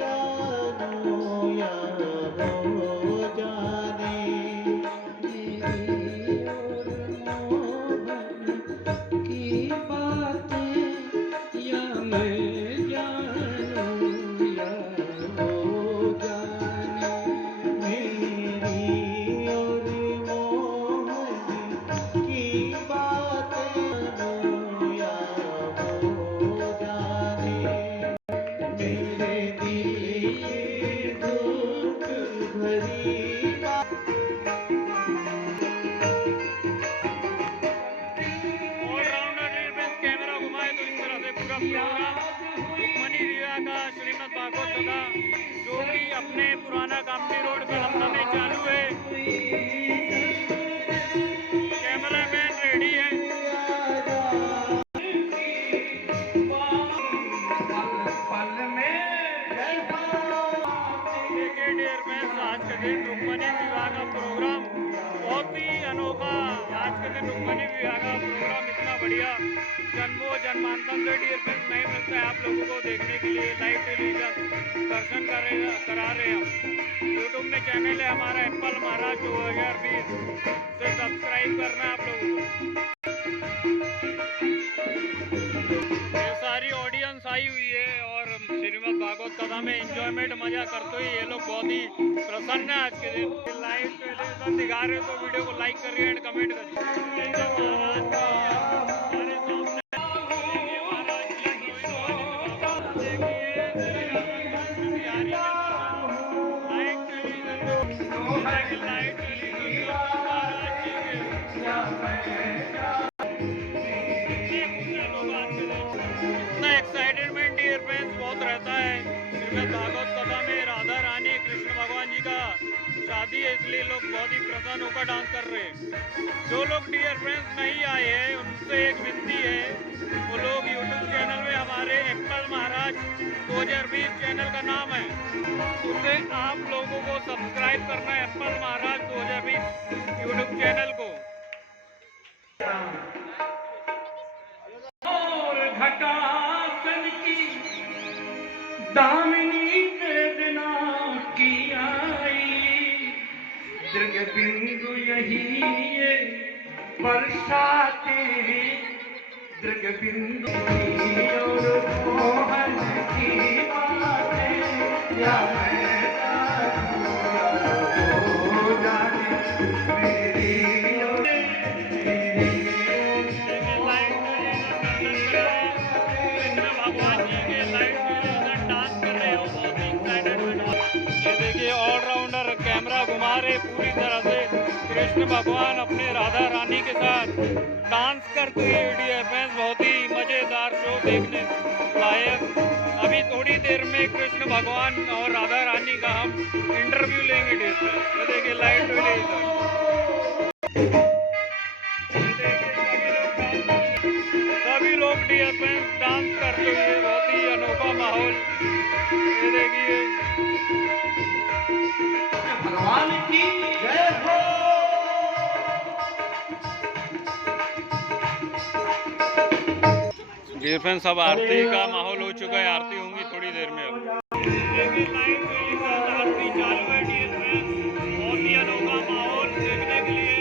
जानूं या हो जाने मेरी और मोहन की बातें, या मैं जानूं या हो जाने मेरी और मोहन की बातें, जानूं या हो जाने मेरे दिल की दुख भरी बात। ऑलराउंडर डिफेंस कैमरा घुमाए तो इस तरह से पूरा प्रोग्राम रुक्मणी विवाह का श्रीमद् भागवत कथा जो कि अपने पुराना कामनी रोड कलमना में चालू है। कैमरामैन रेडी है। देखिए डियर फ्रेंड्स, आज के दिन रुक्मणी विवाह का प्रोग्राम बहुत ही अनोखा। आज के दिन रुक्मणी विवाह का प्रोग्राम इतना बढ़िया जन्मों जन्मांतर से डियर फ्रेंड्स नहीं मिलता है आप लोगों को देखने के लिए। लाइव टेलीविजन दर्शन करा रहे हैं हम। यूट्यूब में चैनल है हमारा एप्पल महाराज 2020 से सब्सक्राइब करना है आप लोगों को। ये सारी ऑडियंस आई हुई है और श्रीमद् भागवत कथा में एंजॉयमेंट मजा करते हुए ये लोग बहुत ही प्रसन्न है आज के दिन। लाइव टेलीविजन दिखा रहे हो तो वीडियो को लाइक करिए एंड कमेंट करिए। इतना एक्साइटेडमेंट डियर फ्रेंड्स बहुत रहता है। श्रीमद् भागवत कथा में राधा रानी कृष्ण भगवान जी का शादी है, इसलिए लोग बहुत ही प्रसन्न होकर डांस कर रहे हैं। जो लोग डियर फ्रेंड्स नहीं आए हैं उनसे एक विनती है, वो लोग यूट्यूब चैनल में हमारे एप्पल महाराज 2020 चैनल का नाम है, उसे आप लोगों को सब्सक्राइब करना है एप्पल महाराज 2020 यूट्यूब चैनल को। घटासन की दामिनी वेदना की आई, जग बिंदु यही ये बरसाते दृगबिंदु और मोहन की बातें या मैं जाऊं जाने मेरी भगवान जी के लाइट डांस कर रहे हो, बहुत ही एक्साइटेड। ये देखिए ऑलराउंडर कैमरा घुमा रहे पूरी तरह से। कृष्ण भगवान अपने राधा रानी के साथ डांस करते हुए डियर फ्रेंड्स, बहुत ही मजेदार शो देखने लायक। अभी थोड़ी देर में कृष्ण भगवान और राधा रानी का हम इंटरव्यू लेंगे डियर फ्रेंड्स। ये देखिए लाइट सभी लोग डियर फ्रेंड्स डांस करते हुए, बहुत ही अनोखा माहौल। ये देखिए भगवान की जय हो। डियर फ्रेंड्स, अब आरती का माहौल हो चुका है, आरती होंगी थोड़ी देर में। अब देखिए लाइट के साथ आरती चालू है डियर फ्रेंड्स, बहुत ही अनोखा माहौल देखने के लिए।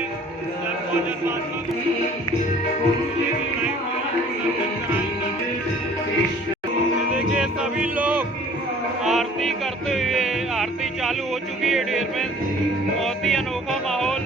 देखिए सभी लोग आरती करते हुए, आरती चालू हो चुकी है डियर फ्रेंड्स, बहुत ही अनोखा माहौल।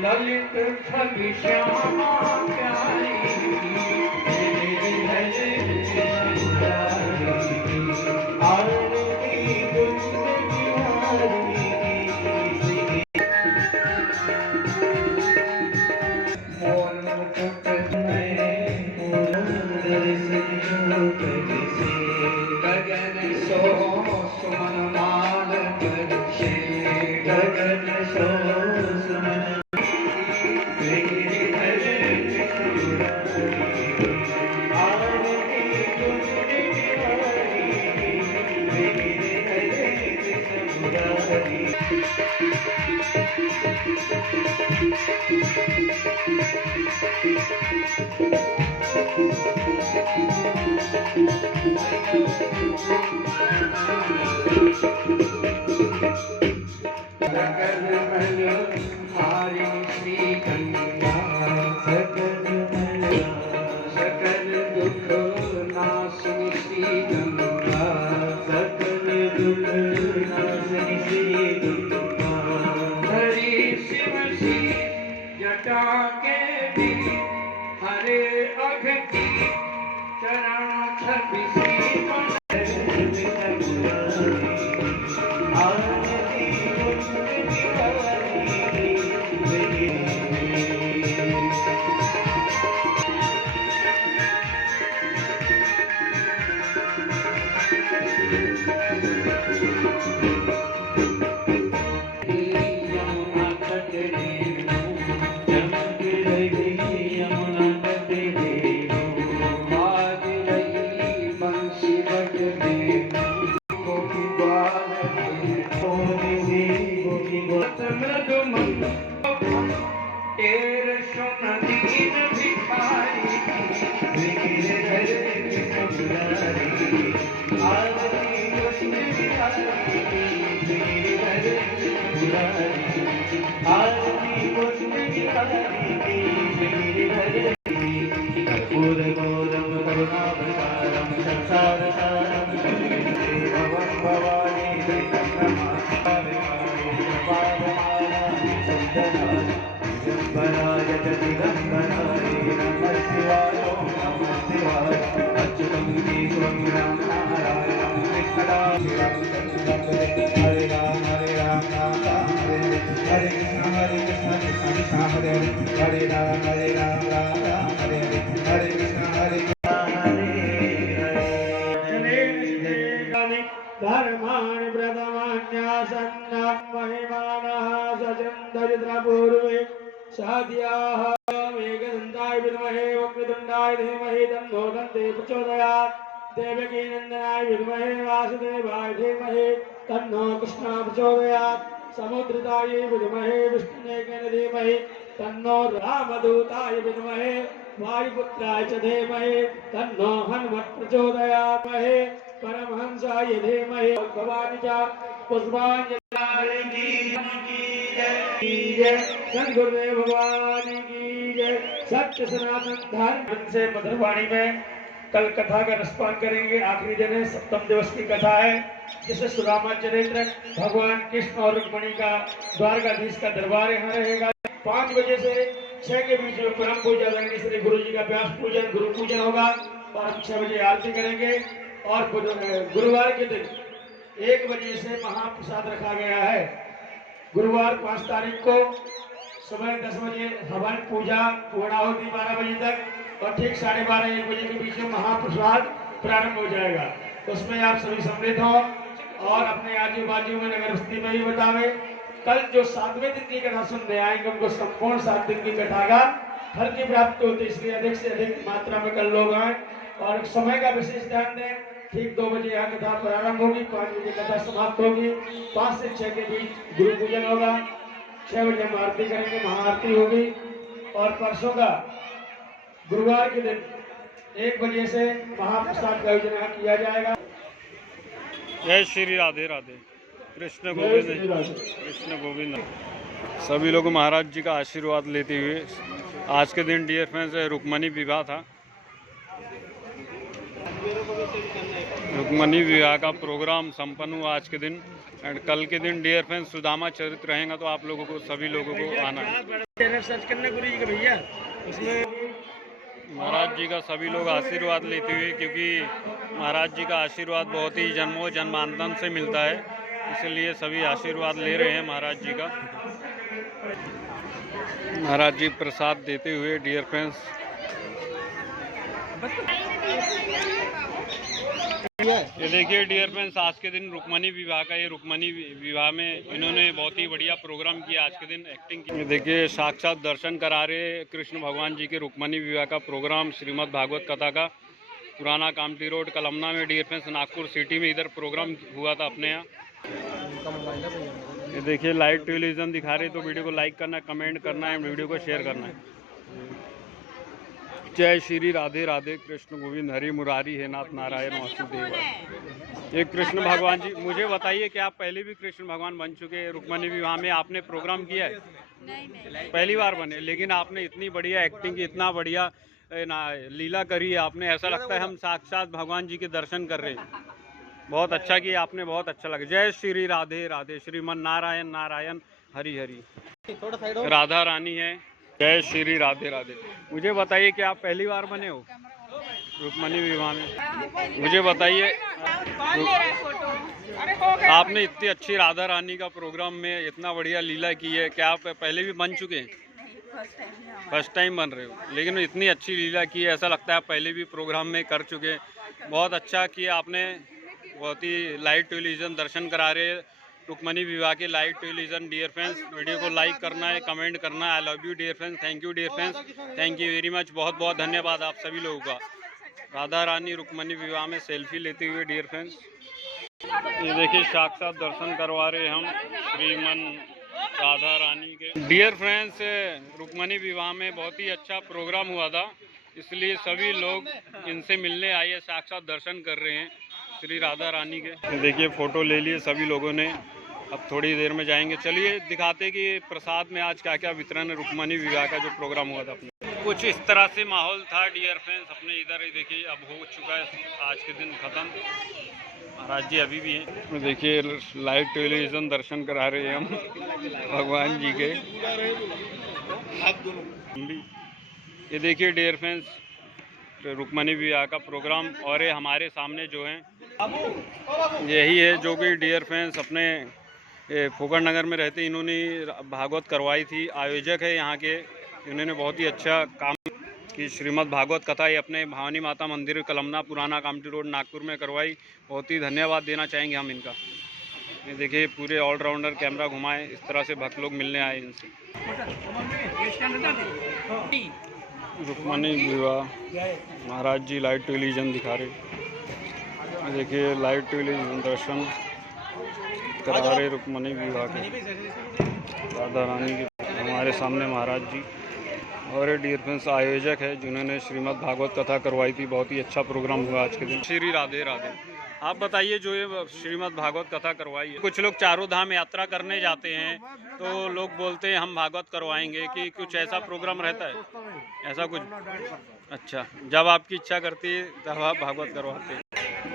ललित छवि श्यामा प्यारी गगन सो सुमन माल परिषे गगन सो सुमन हरे अघटी चरण छवि धर्माणि व्रतमान्यासन्नात्महिमानः पूर्वे साध्याः मेघदन्ताय विद्महे वक्रतुण्डाय धीमहि तन्नो दन्ते प्रचोदयात् देवकी नन्दनाय विद्महे वासुदेवाय धीमहि तन्नो कृष्णः प्रचोदयात् समुद्रताय विद्महे विष्णुदेवाय धीमहि तन्नो रामदूताय विद्महे वायुपुत्राय च धीमहि तन्नो हनुमत् प्रचोदयात् परमहंसाय धीमहि भवानी च पुष्पांजलि की जय सद्गुरुदेव भगवान की जय। सत्य सनातन धर्म से मधुरवाणी में कल कथा का रसपान करेंगे। आखिरी दिन है, सप्तम दिवस की कथा है, जिससे सुदामा चरित्र भगवान कृष्ण और रुक्मिणी का द्वारकाधीश का दरबार यहाँ रहेगा। 5 बजे से 6 के बीच में परम पूजा लगने श्री गुरु जी का व्यास पूजन गुरु पूजन होगा और हम 6 बजे आरती करेंगे। और गुरुवार के दिन 1 बजे से महाप्रसाद रखा गया है। गुरुवार 5 तारीख को सुबह 10 बजे हवन पूजा पूर्णाहुति 12 बजे तक और ठीक 12:30 1 बजे के बीच में महाप्रसाद प्रारंभ हो जाएगा। तो उसमें आप सभी सम्मिलित हो और अपने आजू बाजू में नगर बस्ती में भी बतावे। कल जो 7वें दिन की कथा सुनने आएंगे उनको संपूर्ण 7 दिन की कथा का फल की प्राप्ति होती है, इसलिए अधिक से अधिक मात्रा में कल लोग आए और समय का विशेष ध्यान दें। ठीक 2 बजे यहाँ कथा प्रारंभ होगी, 5 बजे कथा समाप्त होगी, 5 से 6 के बीच गुरु पूजन होगा, 6 बजे हम आरती करेंगे, महाआरती होगी। और परसों का गुरुवार के दिन 1 बजे से महाप्रसाद का आयोजन किया जाएगा। जय श्री राधे राधे। कृष्ण गोविंद कृष्ण गोविंद। सभी लोग महाराज जी का आशीर्वाद लेते हुए आज के दिन डियर फ्रेंड्स रुक्मणी विवाह था। रुक्मणी विवाह का प्रोग्राम संपन्न हुआ आज के दिन एंड कल के दिन डियर फ्रेंड्स सुदामा चरित्र रहेगा, तो आप लोगों को सभी लोगों को आना है। सर्च करना गुरु जी का भैया, उसमें महाराज जी का सभी लोग आशीर्वाद लेते हुए, क्योंकि महाराज जी का आशीर्वाद बहुत ही जन्मों जन्मांतन से मिलता है, इसलिए सभी आशीर्वाद ले रहे हैं महाराज जी का। महाराज जी प्रसाद देते हुए डियर फ्रेंड्स। ये देखिए डियर फ्रेंड्स, आज के दिन रुक्मणी विवाह का, ये रुक्मणी विवाह में इन्होंने बहुत ही बढ़िया प्रोग्राम किया आज के दिन, एक्टिंग की। देखिए साक्षात दर्शन करा रहे कृष्ण भगवान जी के रुक्मणी विवाह का प्रोग्राम श्रीमद् भागवत कथा का पुराना कामटी रोड कलमना में डियर फ्रेंड्स, नागपुर सिटी में इधर प्रोग्राम हुआ था अपने यहाँ। ये देखिए लाइव टेलीविजन दिखा रहे, तो वीडियो को लाइक करना, कमेंट करना है, वीडियो को शेयर करना है। जय श्री राधे राधे। कृष्ण गोविंद हरि मुरारी है नाथ नारायण वासुदेव। ये कृष्ण भगवान जी, मुझे बताइए कि आप पहले भी कृष्ण भगवान बन चुके हैं, रुक्मणी विवाह में आपने प्रोग्राम किया है? नहीं। पहली बार बने, लेकिन आपने इतनी बढ़िया एक्टिंग की, इतना बढ़िया लीला करी है आपने, ऐसा लगता है हम साक्षात भगवान जी के दर्शन कर रहे हैं। बहुत अच्छा किया आपने, बहुत अच्छा लगा। जय श्री राधे राधे। श्रीमन नारायण नारायण हरि हरि। राधा रानी है। जय श्री राधे राधे। मुझे बताइए कि आप पहली बार बने हो रुक्मणी विवाह में? मुझे बताइए, आपने इतनी अच्छी राधा रानी का प्रोग्राम में इतना बढ़िया लीला की है, क्या आप पहले भी बन चुके हैं? फर्स्ट टाइम बन रहे हो, लेकिन इतनी अच्छी लीला की है, ऐसा लगता है आप पहले भी प्रोग्राम में कर चुके हैं। बहुत अच्छा किया आपने, बहुत ही लाइव टेलीविज़न दर्शन करा रहे हैं रुक्मणी विवाह के live television. Dear friends, video को लाइक करना है, कमेंट करना है। I love you dear friends, thank you dear friends, thank you very much. बहुत बहुत धन्यवाद आप सभी लोगों का। राधा रानी रुक्मणी विवाह में सेल्फी लेते हुए डियर फ्रेंड्स। ये देखिए साक्षात दर्शन करवा रहे हम श्रीमन राधा रानी के। डियर फ्रेंड्स, रुक्मणी विवाह में बहुत ही अच्छा प्रोग्राम हुआ था, इसलिए सभी लोग इनसे मिलने आए हैं, साक्षात दर्शन कर रहे हैं श्री राधा रानी के। देखिए फ़ोटो ले लिए सभी लोगों ने, अब थोड़ी देर में जाएंगे। चलिए दिखाते कि प्रसाद में आज क्या क्या वितरण है रुक्मणी विवाह का जो प्रोग्राम हुआ था अपने। कुछ इस तरह से माहौल था डियर फ्रेंड्स अपने इधर। ही देखिए अब हो चुका है आज के दिन ख़त्म। महाराज जी अभी भी हैं। देखिए लाइव टेलीविज़न दर्शन करा रहे हैं हम भगवान जी के। ये देखिए डियर फ्रेंड्स रुक्मणी विवाह का प्रोग्राम, और ये हमारे सामने जो है यही है जो कि डियर फ्रेंड्स अपने फोगड़ नगर में रहते, इन्होंने भागवत करवाई थी। आयोजक है यहाँ के, इन्होंने बहुत ही अच्छा काम की। श्रीमद् भागवत कथा ये अपने भवानी माता मंदिर कलमना पुराना कामटी रोड नागपुर में करवाई। बहुत ही धन्यवाद देना चाहेंगे हम इनका। ये देखिए पूरे ऑलराउंडर कैमरा घुमाए, इस तरह से भक्त लोग मिलने आए इनसे। रुक्मणी विवाह महाराज जी लाइव टेलीविजन दिखा रहे, ये देखिए लाइव टेलीविजन दर्शन करा रहे रुक्मणी विवाह के राधा रानी के हमारे सामने महाराज जी। और ये डियर फ्रेंड्स आयोजक है जिन्होंने श्रीमद् भागवत कथा करवाई थी, बहुत ही अच्छा प्रोग्राम हुआ आज के दिन। श्री राधे राधे। आप बताइए जो ये श्रीमद् भागवत कथा करवाई है, कुछ लोग चारों धाम यात्रा करने जाते हैं तो लोग बोलते हैं हम भागवत करवाएंगे, कि कुछ ऐसा प्रोग्राम रहता है ऐसा कुछ? अच्छा, जब आपकी इच्छा करती है तब आप भागवत करवाते हैं।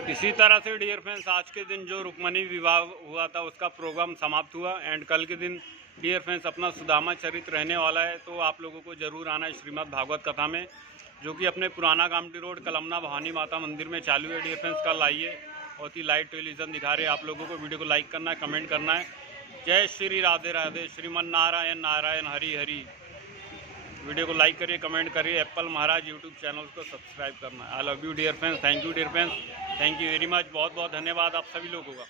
इसी तरह से डियर फ्रेंड्स आज के दिन जो रुक्मणी विवाह हुआ था उसका प्रोग्राम समाप्त हुआ। एंड कल के दिन डियर फ्रेंड्स अपना सुदामा चरित्र रहने वाला है, तो आप लोगों को ज़रूर आना है श्रीमद् भागवत कथा में, जो कि अपने पुराना गामटी रोड कलमना भवानी माता मंदिर में चालू है। डियर फ्रेंड्स कल आइए, बहुत ही लाइव टेलीविज़न दिखा रहे हैं आप लोगों को। वीडियो को लाइक करना है, कमेंट करना है। जय श्री राधे राधे, श्रीमन नारायण नारायण हरि हरि। वीडियो को लाइक करिए, कमेंट करिए, एप्पल महाराज यूट्यूब चैनल को सब्सक्राइब करना है। I love you dear friends, thank you dear friends, thank you very much, बहुत बहुत धन्यवाद आप सभी लोगों का।